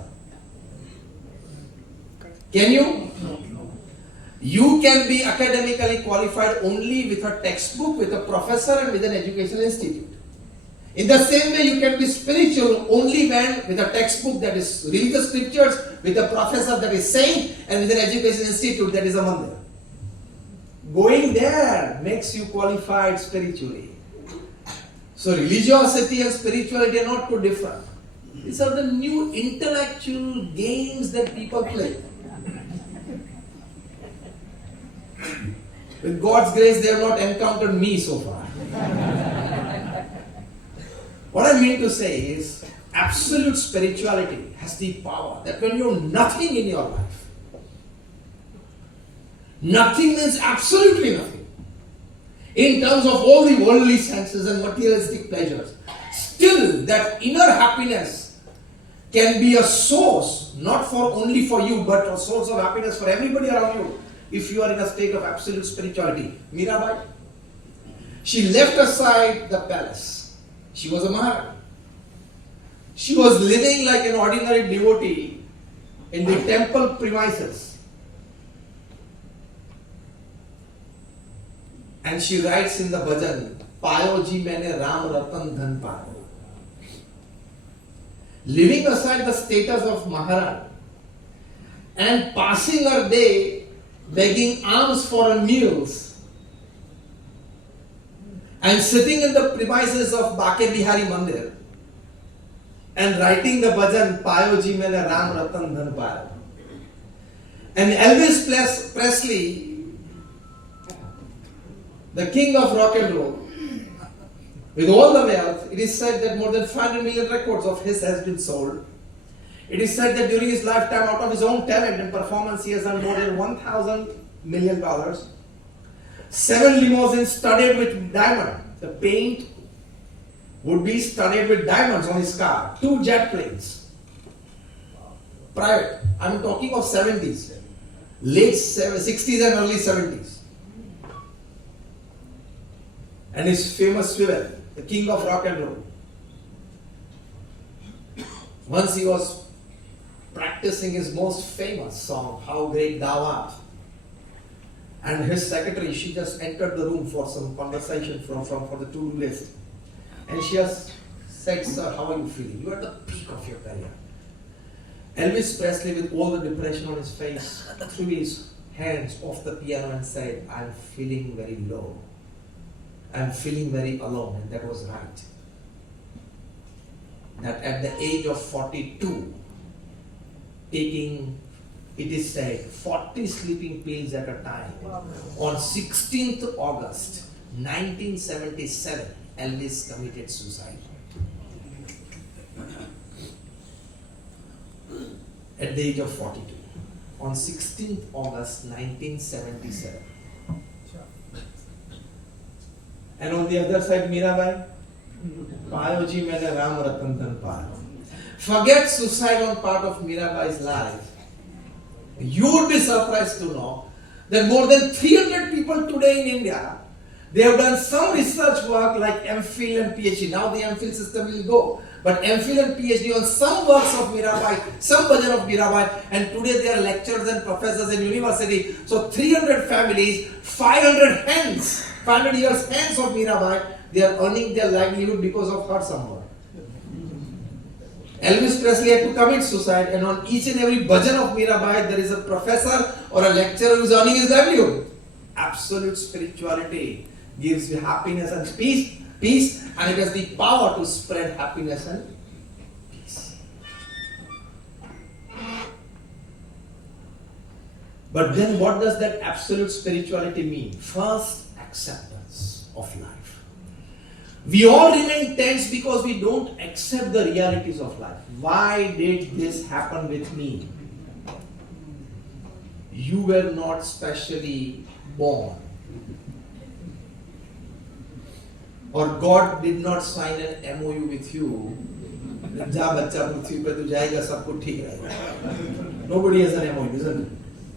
Can you? You can be academically qualified only with a textbook, with a professor, and with an education institute. In the same way, you can be spiritual only when with a textbook that is reading the scriptures, with a professor that is saint, and with an education institute that is a mandir. Going there makes you qualified spiritually. So religiosity and spirituality are not too different. These are the new intellectual games that people play. With God's grace, they have not encountered me so far. What I mean to say is, absolute spirituality has the power that when you have nothing in your life, nothing means absolutely nothing, in terms of all the worldly senses and materialistic pleasures, still that inner happiness can be a source, not for only for you, but a source of happiness for everybody around you, if you are in a state of absolute spirituality. Mirabai, she left aside the palace. She was a Maharani. She was living like an ordinary devotee in the temple premises. And she writes in the bhajan, Payo ji maine Ram Ratan Dhan payo. Leaving aside the status of Maharani and passing her day begging alms for her meals and sitting in the premises of Bake Bihari Mandir and writing the bhajan Payo ji maine Ram Ratan Dhan payo. And Elvis Presley, the king of rock and roll, with all the wealth, it is said that more than 500 million records of his has been sold. It is said that during his lifetime, out of his own talent and performance, he has earned more than $1,000 million. 7 limousines studded with diamond. The paint would be studded with diamonds on his car. 2 jet planes. Private. I'm talking of 70s. Late 60s and early 70s. And his famous swivel, the king of rock and roll. Once he was practicing his most famous song, How Great Thou Art. And his secretary, she just entered the room for some conversation for the to-do list. And she has said, sir, how are you feeling? You are at the peak of your career. Elvis Presley, with all the depression on his face, threw his hands off the piano and said, I'm feeling very low. I'm feeling very alone. And that was right. That at the age of 42, taking, it is said, 40 sleeping pills at a time. On 16th August 1977, Elvis committed suicide. At the age of 42. On 16th August 1977. And on the other side, Mirabai, Payo ji maine Ram Ratan Dhan payo. Forget suicide on part of Mirabai's life. You would be surprised to know that more than 300 people today in India, they have done some research work like MPhil and PhD. Now the MPhil system will go. But MPhil and PhD on some works of Mirabai, some bhajan of Mirabai, and today they are lecturers and professors in university. So 300 families, 500 hands, 500 years hands of Mirabai, they are earning their livelihood because of her somewhere. Elvis Presley had to commit suicide, and on each and every bhajan of Mirabai, there is a professor or a lecturer who is earning his livelihood. Absolute spirituality gives you happiness and peace, and it has the power to spread happiness and peace. But then what does that absolute spirituality mean? First, acceptance of life. We all remain tense because we don't accept the realities of life. Why did this happen with me? You were not specially born. Or God did not sign an MOU with you. जा बच्चा पृथ्वी पे तू जाएगा सब कुछ ठीक रहेगा. Nobody has an MOU, isn't it?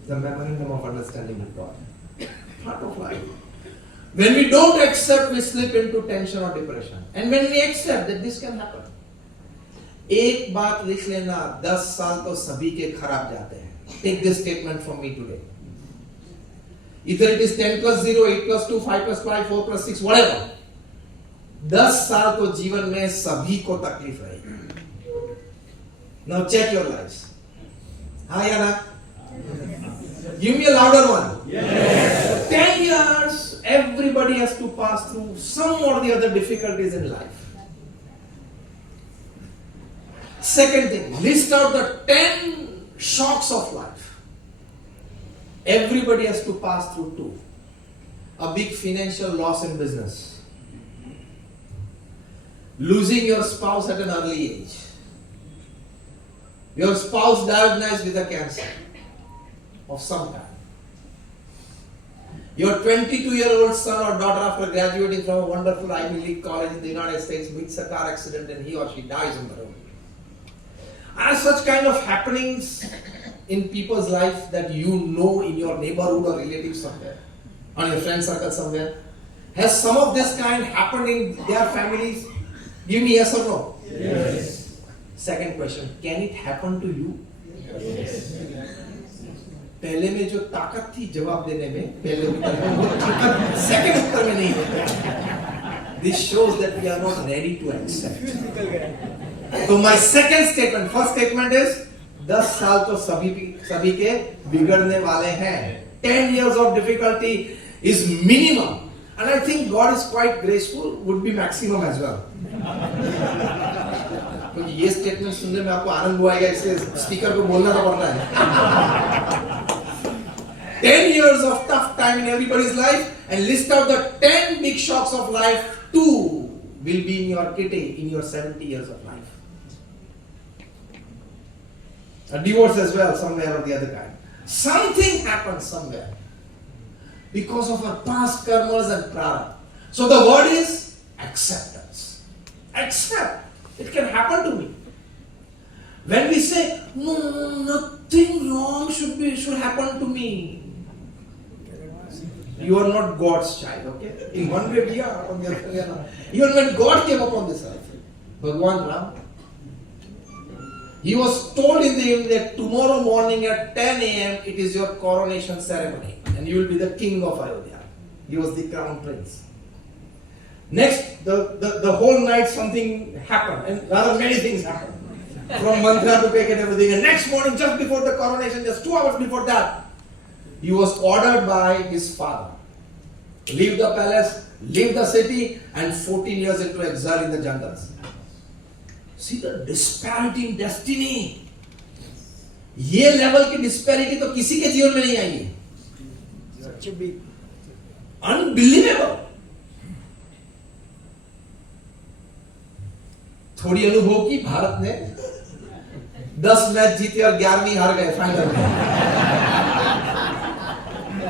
The memorandum of understanding with God. Part of life. When we don't accept, we slip into tension or depression. And when we accept that this can happen. एक बात लिख लेना, 10 साल तो सभी के खराब जाते हैं. Take this statement from me today. Either it is 10 plus 0, 8 plus 2, 5 plus 5, 4 plus 6, whatever. 10 साल तो जीवन में सभी को तकलीफ रहेगी. Now check your lives. हाँ या ना? Give me a louder one. Yes. 10 years, everybody has to pass through some or the other difficulties in life. Second thing, list out the 10 shocks of life. Everybody has to pass through 2. A big financial loss in business. Losing your spouse at an early age. Your spouse diagnosed with a cancer of some kind. Your 22-year-old son or daughter, after graduating from a wonderful Ivy League college in the United States, meets a car accident and he or she dies on the road. Are such kind of happenings in people's life that you know in your neighborhood or relatives somewhere, on your friend circle somewhere? Has some of this kind happened in their families? Give me yes or no. Yes. Second question, can it happen to you? Yes. पहले में जो ताकत थी जवाब देने में, पहले उत्तर second उत्तर में नहीं होता. This shows that we are not ready to accept. So my second statement, first statement is 10 साल तो सभी के बिगड़ने वाले हैं. 10 years of difficulty is minimum. And I think God is quite graceful, would be maximum as well. क्योंकि ये statement सुनने में आपको आनंद हुआ है, इसलिए स्पीकर को बोलना तो पड़ता है. 10 years of tough time in everybody's life and list out the 10 big shocks of life. 2 will be in your kitty in your 70 years of life. A divorce as well, somewhere or the other kind. Something happens somewhere because of our past karmas and prarabdha. So the word is acceptance. Accept. It can happen to me. When we say, no, nothing wrong should happen to me. You are not God's child, okay? In one way we are, on the other way not. Even when God came upon this earth, Bhagwan Ram, he was told in the evening that tomorrow morning at 10 a.m. it is your coronation ceremony and you will be the king of Ayodhya. He was the crown prince. Next, the whole night something happened, and rather many things happened. From mantra to pick and everything. And next morning, just before the coronation, just 2 hours before that, he was ordered by his father. Leave the palace, leave the city, and 14 years into exile in the jungles. See the disparity in destiny. ये level की disparity तो किसी के जीवन में नहीं आएगी. Unbelievable. थोड़ी अनुभव की, भारत ने 10 मैच जीते और 11वीं हार गए फाइनल में.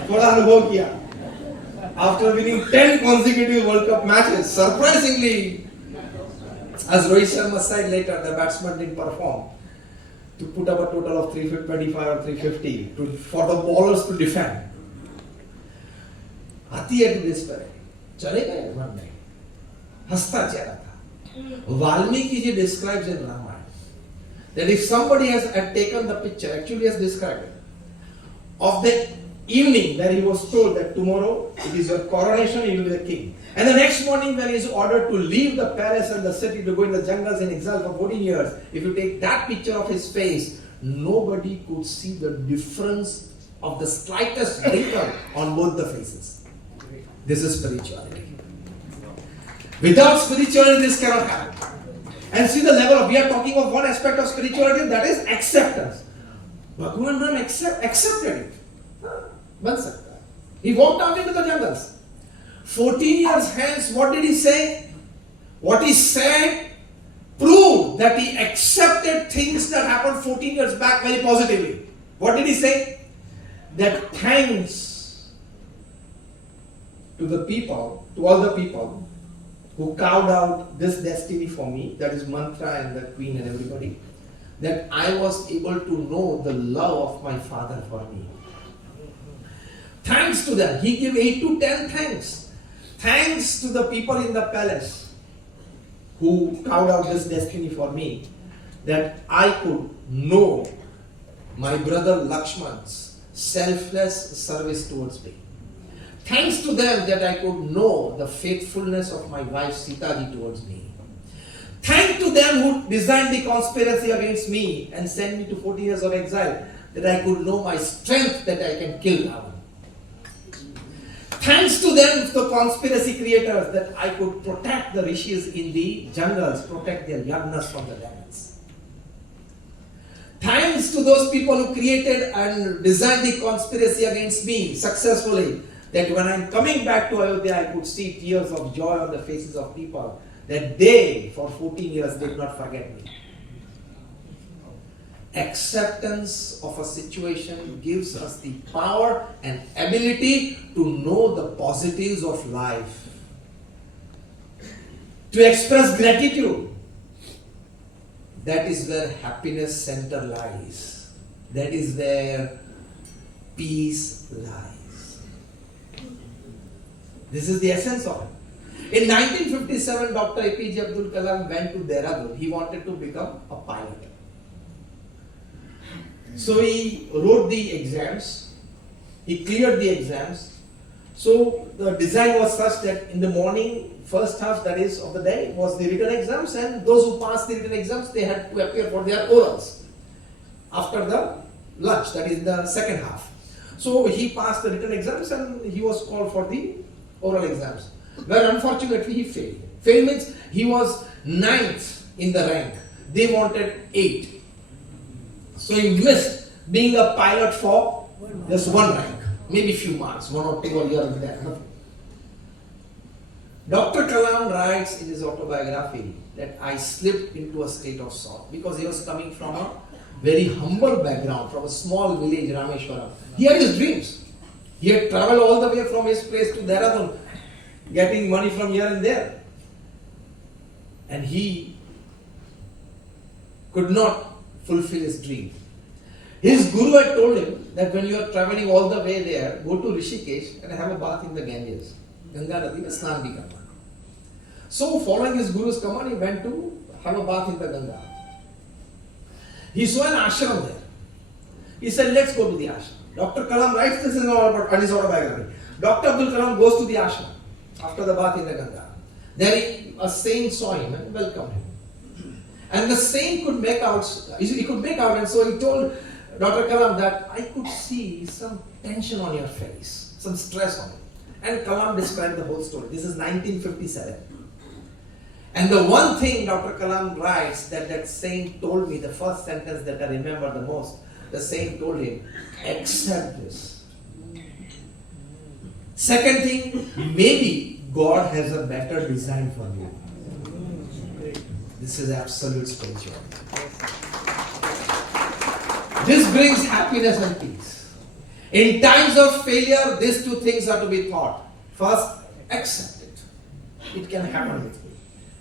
थोड़ा अनुभव किया. After winning 10 consecutive World Cup matches, surprisingly, as Rohit Sharma said later, the batsman didn't perform to put up a total of 325 or 350 for the bowlers to defend. आती है to despair. चलेगा ये मन में. हंसता चेहरा था. Valmiki describes in Ramayana that if somebody had taken the picture, actually has described it, of the evening where he was told that tomorrow it is your coronation, you will be the king. And the next morning when he is ordered to leave the palace and the city to go in the jungles in exile for 14 years, if you take that picture of his face, nobody could see the difference of the slightest wrinkle on both the faces. This is spirituality. Without spirituality, this cannot happen. And see the level of, we are talking of one aspect of spirituality, that is acceptance. Bhagwan Ram accepted it. बन सकता है. He walked out into the jungles. 14 years hence, what did he say? What he said proved that he accepted things that happened 14 years back very positively. What did he say? That thanks to the people, to all the people who carved out this destiny for me, that is Mantra and the Queen and everybody, that I was able to know the love of my Father for me. Thanks to them. He gave 8 to 10 thanks. Thanks to the people in the palace who carved out this destiny for me, that I could know my brother Lakshman's selfless service towards me. Thanks to them that I could know the faithfulness of my wife Sitaji towards me. Thanks to them who designed the conspiracy against me and sent me to 40 years of exile, that I could know my strength that I can kill Ravan. Thanks to them, the conspiracy creators, that I could protect the rishis in the jungles, protect their yagnas from the demons. Thanks to those people who created and designed the conspiracy against me successfully, that when I'm coming back to Ayodhya, I could see tears of joy on the faces of people, that they, for 14 years, did not forget me. Acceptance of a situation gives us the power and ability to know the positives of life. To express gratitude. That is where happiness center lies. That is where peace lies. This is the essence of it. In 1957, Dr. APJ Abdul Kalam went to Dehradun. He wanted to become a pilot. So he wrote the exams, he cleared the exams. So the design was such that in the morning, first half that is of the day was the written exams, and those who passed the written exams, they had to appear for their orals after the lunch, that is the second half. So he passed the written exams and he was called for the oral exams, where unfortunately he failed. Fail means he was 9th in the rank. They wanted 8. So he missed being a pilot for just 1 rank, maybe few marks, 1 or 2 a year and there. Dr. Kalam writes in his autobiography that I slipped into a state of sorrow because he was coming from a very humble background, from a small village, Rameshwaram. He had his dreams. He had traveled all the way from his place to Dehradun, getting money from here and there. And he could not fulfill his dream. His guru had told him that when you are traveling all the way there, go to Rishikesh and have a bath in the Ganges. Ganga Nadi mein snan bhi karna. So following his guru's command, he went to have a bath in the Ganga. He saw an ashram there. He said, let's go to the ashram. Dr. Kalam writes this in his autobiography. Dr. Abdul Kalam goes to the ashram after the bath in the Ganga. There a saint saw him and welcomed him. And the saint could make out, and so he told Dr. Kalam that I could see some tension on your face, some stress on it. And Kalam described the whole story. This is 1957. And the one thing Dr. Kalam writes that saint told me, the first sentence that I remember the most, the saint told him, accept this. Second thing, maybe God has a better design for you. This is absolute spirituality. This brings happiness and peace. In times of failure, these two things are to be thought. First, accept it. It can happen with me.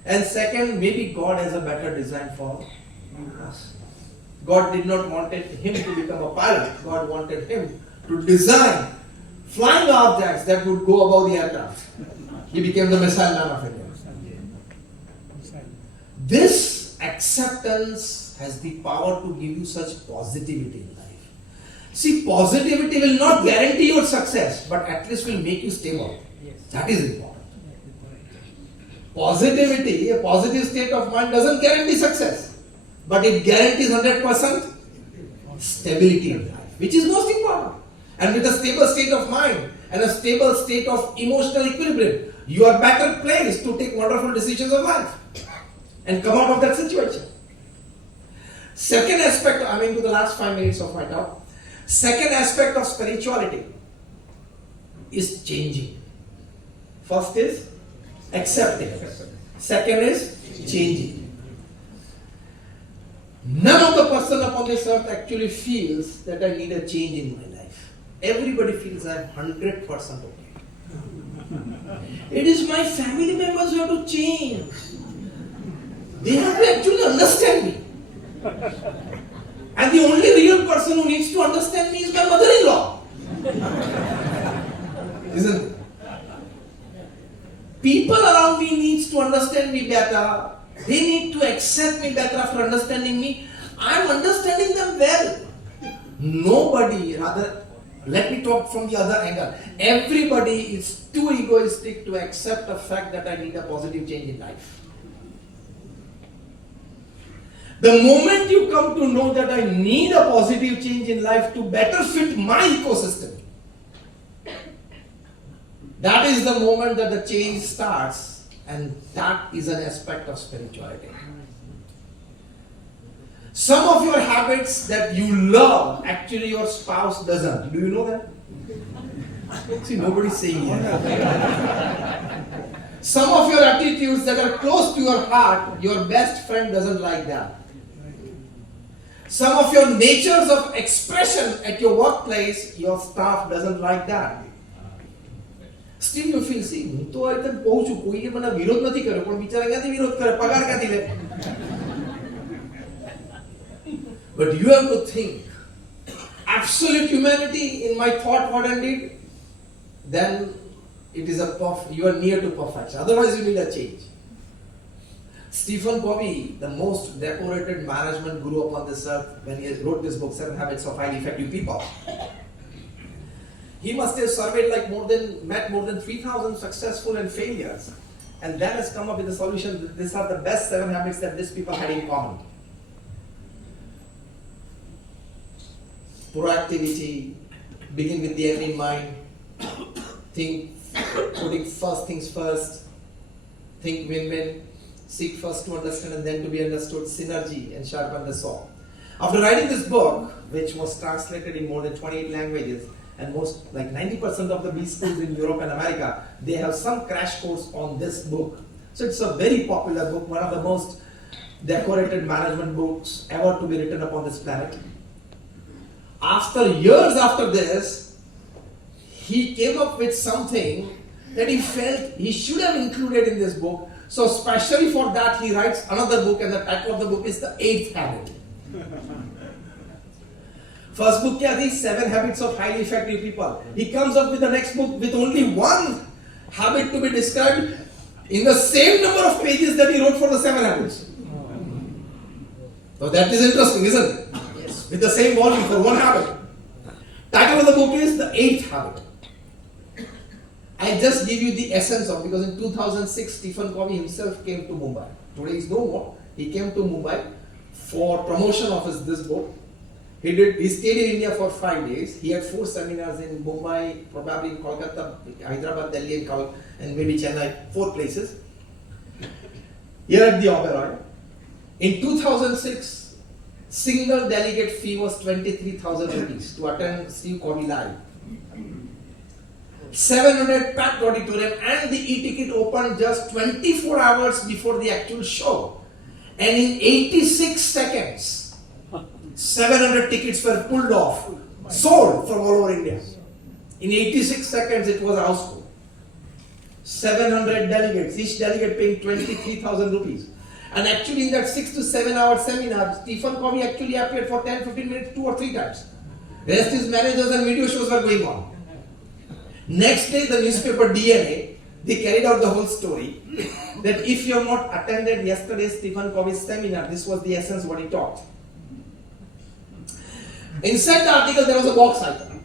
And second, maybe God has a better design for us. God did not want him to become a pilot. God wanted him to design flying objects that would go above the aircraft. He became the missile man of India. This acceptance has the power to give you such positivity in life. See, positivity will not guarantee your success, but at least will make you stable. That is important. Positivity, a positive state of mind doesn't guarantee success, but it guarantees 100% stability in life, which is most important. And with a stable state of mind and a stable state of emotional equilibrium, you are better placed to take wonderful decisions of life and come out of that situation. Second aspect, I'm into the last 5 minutes of my talk. Second aspect of spirituality is changing. First is accepting. Second is changing. None of the person upon this earth actually feels that I need a change in my life. Everybody feels I am 100% okay. It is my family members who have to change. They have to actually understand me. And the only real person who needs to understand me is my mother-in-law. Isn't it? People around me needs to understand me better. They need to accept me better after understanding me. I am understanding them well. Nobody, rather, let me talk from the other angle. Everybody is too egoistic to accept the fact that I need a positive change in life. The moment you come to know that I need a positive change in life to better fit my ecosystem, that is the moment that the change starts, and that is an aspect of spirituality. Some of your habits that you love, actually your spouse doesn't. Do you know that? See, nobody's saying it. Some of your attitudes that are close to your heart, your best friend doesn't like that. Some of your natures of expression at your workplace, your staff doesn't like that. Still you feel, see, હું તો એકદમ કહું છું, કોઈએ મને વિરોધ નથી કર્યો, પણ બિચારા ક્યાંથી વિરોધ કરે, પગાર ક્યાંથી લે? But you have to think, absolute humanity in my thought, what I did, then it is you are near to perfection. Otherwise you need a change. Stephen Covey, the most decorated management guru upon this earth, when he wrote this book, 7 Habits of Highly Effective People, he must have surveyed met more than 3,000 successful and failures, and then has come up with the solution that these are the best 7 habits that these people had in common. Proactivity, begin with the end in mind, think, putting first things first, think win-win, seek first to understand and then to be understood, synergy, and sharpen the saw. After writing this book, which was translated in more than 28 languages, and most, like 90% of the B schools in Europe and America, they have some crash course on this book. So it's a very popular book, one of the most decorated management books ever to be written upon this planet. After years after this, he came up with something that he felt he should have included in this book. So specially for that, he writes another book, and the title of the book is The 8th Habit. First book kya thi? 7 Habits of Highly Effective People. He comes up with the next book with only one habit to be described in the same number of pages that he wrote for the 7 habits. So that is interesting, isn't it? Yes. With the same volume for one habit. Title of the book is The 8th Habit. I just give you the essence of, because in 2006 Stephen Covey himself came to Mumbai. Today he is no more. He came to Mumbai for promotion of this book. He stayed in India for 5 days. He had 4 seminars in Mumbai, probably in Kolkata, Hyderabad, Delhi, and maybe Chennai, 4 places. Here at the Oberoi. In 2006, single delegate fee was 23,000 rupees to attend Steve Covey live. 700 packed auditorium, and the e-ticket opened just 24 hours before the actual show. And in 86 seconds, 700 tickets were pulled off, sold from all over India. In 86 seconds, it was a houseful. 700 delegates, each delegate paying 23,000 rupees. And actually in that 6 to 7 hour seminar, Stephen Covey actually appeared for 10-15 minutes 2 or 3 times. Rest his managers and video shows were going on. Next day, the newspaper DNA, they carried out the whole story that if you have not attended yesterday's Stephen Covey's seminar, this was the essence what he taught. Inside the article, there was a box item.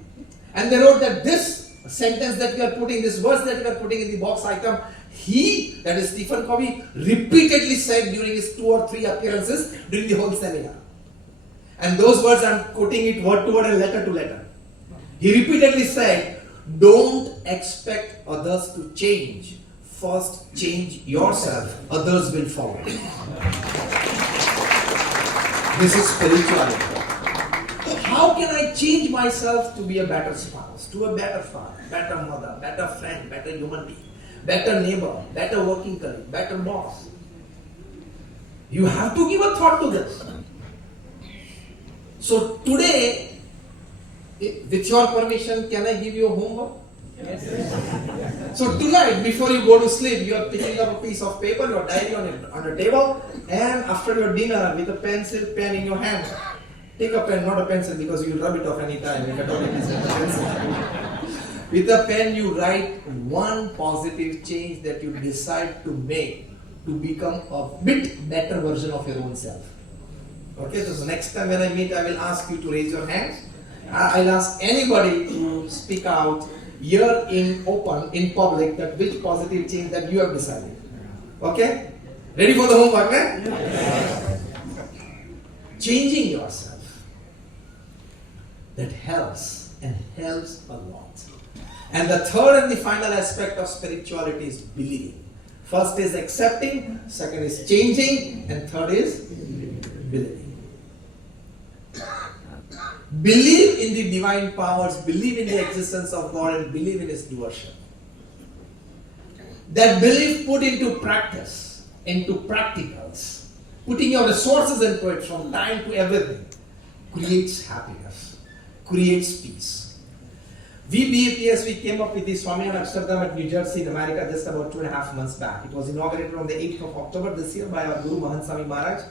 And they wrote that this sentence that we are putting, this verse that we are putting in the box item, he, that is Stephen Covey, repeatedly said during his 2 or 3 appearances during the whole seminar. And those words, I am quoting it word to word and letter to letter. He repeatedly said, don't expect others to change. First, change yourself. Others will follow. This is spirituality. how can I change myself to be a better spouse, to a better father, better mother, better friend, better human being, better neighbor, better working colleague, better boss? You have to give a thought to this. So today, with your permission, can I give you a homework? Yes. So tonight, before you go to sleep, you are picking up a piece of paper, your diary on the table, and after your dinner, with a pencil, pen in your hand, take a pen, not a pencil, because you will rub it off any time. If at all it is a pencil. With a pen, you write one positive change that you decide to make to become a bit better version of your own self. Okay, so next time when I meet, I will ask you to raise your hands. I'll ask anybody to speak out here in open, in public, that which positive change that you have decided. Okay? Ready for the homework, eh? Yes. Changing yourself. That helps, and helps a lot. And the third and the final aspect of spirituality is believing. First is accepting, second is changing, and third is believing. Believe in the divine powers, believe in the existence of God, and believe in His doership. That belief put into practice, into practicals, putting your resources into it from time to everything, creates happiness, creates peace. We BAPS, we came up with the Swamiji Akshardham at New Jersey in America just about 2.5 months back. It was inaugurated on the 8th of October this year by our Guru Mahant Swami Maharaj.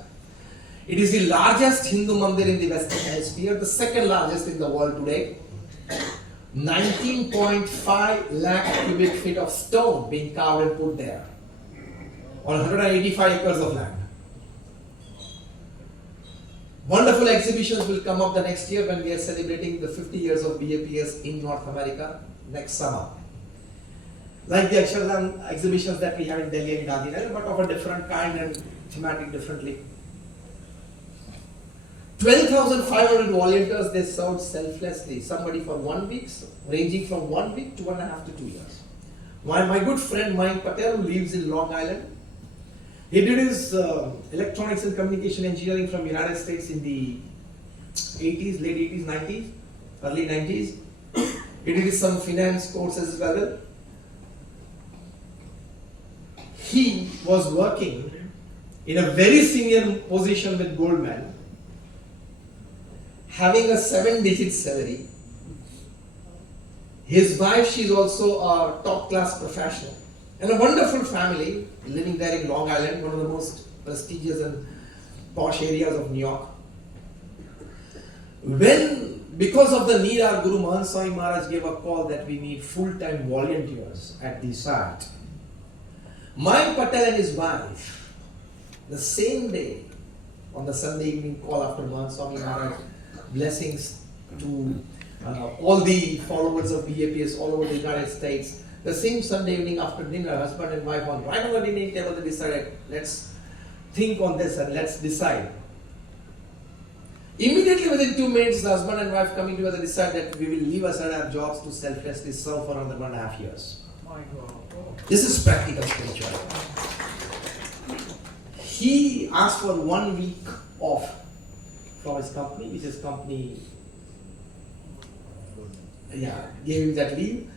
It is the largest Hindu mandir in the Western Hemisphere, the second largest in the world today. 19.5 lakh cubic feet of stone being carved and put there on 185 acres of land. Wonderful exhibitions will come up the next year when we are celebrating the 50 years of BAPS in North America next summer. Like the Akshardham exhibitions that we have in Delhi and Gandhinagar, but of a different kind and thematic differently. 12,500 volunteers they served selflessly, somebody for 1 week, ranging from 1 week to 1.5 to 2 years. My good friend Mayank Patel, who lives in Long Island, he did his electronics and communication engineering from United States in the 80s, late 80s, 90s, early 90s. He did some finance courses as well. He was working in a very senior position with Goldman, having a 7-digit salary. His wife, she's also a top-class professional. And a wonderful family living there in Long Island, one of the most prestigious and posh areas of New York. When, because of the need, our Guru Mahant Swami Maharaj gave a call that we need full-time volunteers at the site. Mayank Patel and his wife, the same day, on the Sunday evening call after Mahant Swami Maharaj, blessings to all the followers of BAPS all over the United States. The same Sunday evening after dinner, husband and wife right on the dining table, they decided, let's think on this and let's decide. Immediately within 2 minutes, the husband and wife coming together decide that we will leave aside our jobs to selflessly serve for another 1.5 years. My God. This is practical spirituality. He asked for 1 week off from his company, which his company gave him that leave.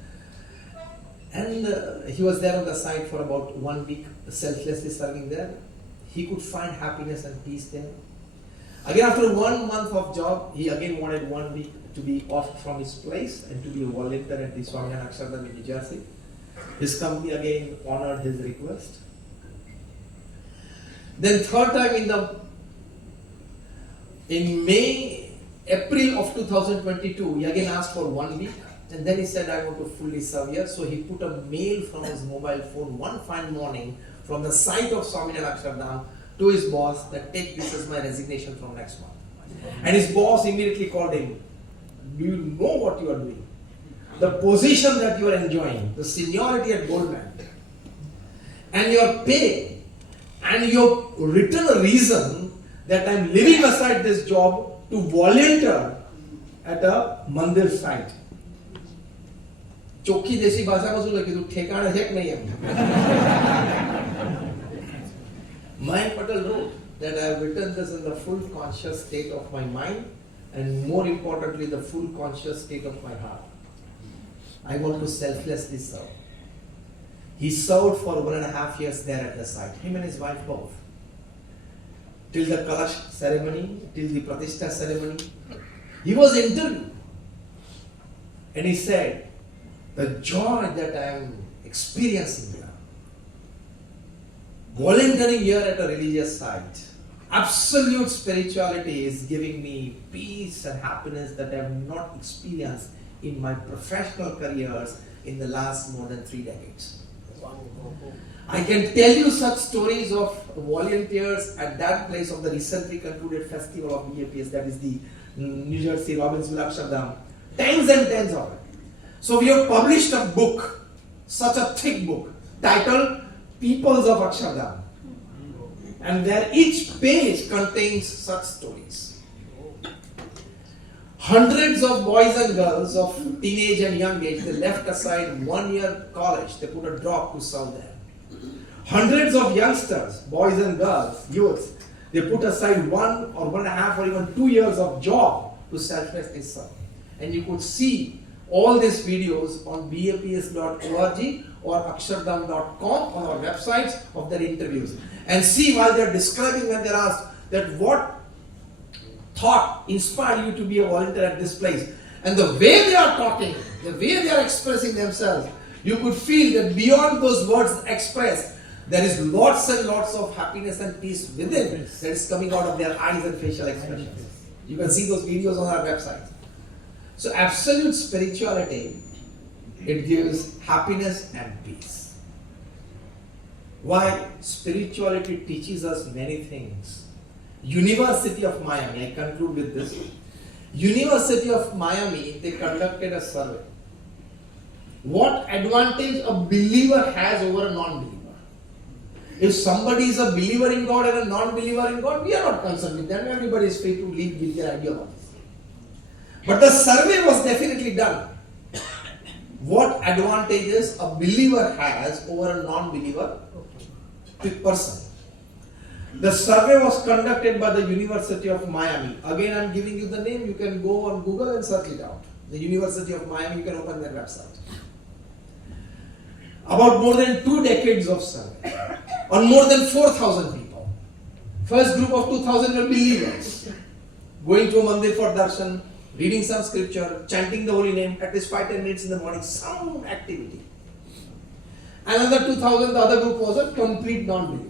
And he was there on the site for about 1 week, selflessly serving there. He could find happiness and peace there. Again, after 1 month of job, he again wanted 1 week to be off from his place and to be a volunteer at the Swamiji Akshardham in New Jersey. His company again honored his request. Then third time in April of 2022, he again asked for 1 week. And then he said, I want to fully serve here. So he put a mail from his mobile phone one fine morning from the site of Swamiji Akshardham to his boss that take this as my resignation from next month. And his boss immediately called him. Do you know what you are doing? The position that you are enjoying, the seniority at Goldman, and your pay, and you have written a reason that I am leaving aside this job to volunteer at a mandir site. चोखी देसी भाषा में सुन तू ठेकाना है कि नहीं है? Mayank Patel wrote that I have written this in the full conscious state of my mind, and more importantly, the full conscious state of my heart. I want to selflessly serve. He served for 1.5 years there at the site, him and his wife both. Till the Kalash ceremony, till the Pratishtha ceremony. He was interviewed. And he said, the joy that I am experiencing here, volunteering here at a religious site, absolute spirituality is giving me peace and happiness that I have not experienced in my professional careers in the last more than 3 decades. I can tell you such stories of volunteers at that place of the recently concluded festival of BAPS, that is the New Jersey Robbinsville Akshardham, tens and tens of it. So we have published a book, such a thick book, titled Peoples of Akshardham. And where each page contains such stories. Hundreds of boys and girls of teenage and young age, they left aside 1 year college, they put a drop to serve there. Hundreds of youngsters, boys and girls, youths, they put aside 1 or 1.5 or even 2 years of job to selflessly serve. And you could see all these videos on baps.org or akshardham.com on our websites of their interviews. And see while they're describing, when they're asked that what thought inspired you to be a volunteer at this place. And the way they are talking, the way they are expressing themselves, you could feel that beyond those words expressed, there is lots and lots of happiness and peace within that is coming out of their eyes and facial expressions. You can see those videos on our website. So absolute spirituality, it gives happiness and peace. Why? Spirituality teaches us many things. University of Miami, I conclude with this. University of Miami, they conducted a survey. What advantage a believer has over a non-believer? If somebody is a believer in God and a non-believer in God, we are not concerned with that. Everybody is free to live with their ideologies. But the survey was definitely done. What advantages a believer has over a non-believer person. The survey was conducted by the University of Miami. Again, I am giving you the name. You can go on Google and search it out. The University of Miami, you can open their website. About more than 2 decades of survey on more than 4,000 people. First group of 2,000 were believers, going to a mandir for darshan, reading some scripture, chanting the holy name, at least 5-10 minutes in the morning, some activity. Another 2,000, the other group was a complete non-believer.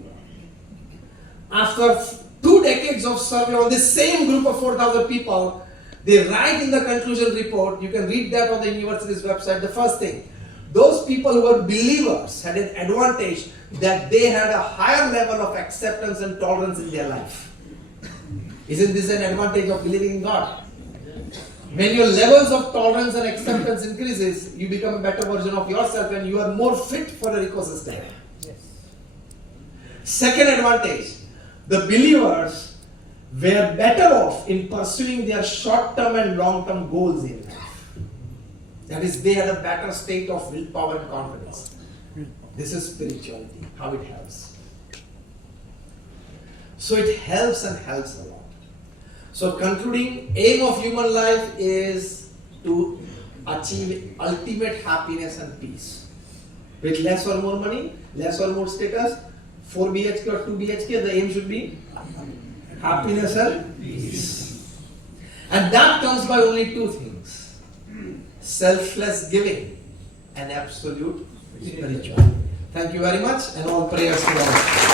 After 2 decades of survey on this same group of 4,000 people, they write in the conclusion report, you can read that on the university's website, the first thing, those people who were believers had an advantage that they had a higher level of acceptance and tolerance in their life. Isn't this an advantage of believing in God? When your levels of tolerance and acceptance increases, you become a better version of yourself and you are more fit for the ecosystem. Yes. Second advantage, the believers were better off in pursuing their short-term and long-term goals in life. That is, they had a better state of willpower and confidence. This is spirituality, how it helps. So it helps and helps a lot. So concluding, aim of human life is to achieve ultimate happiness and peace. With less or more money, less or more status, 4 BHK or 2 BHK, the aim should be happiness and peace. And that comes by only 2 things. Selfless giving and absolute spirituality. Thank you very much, and all prayers to all.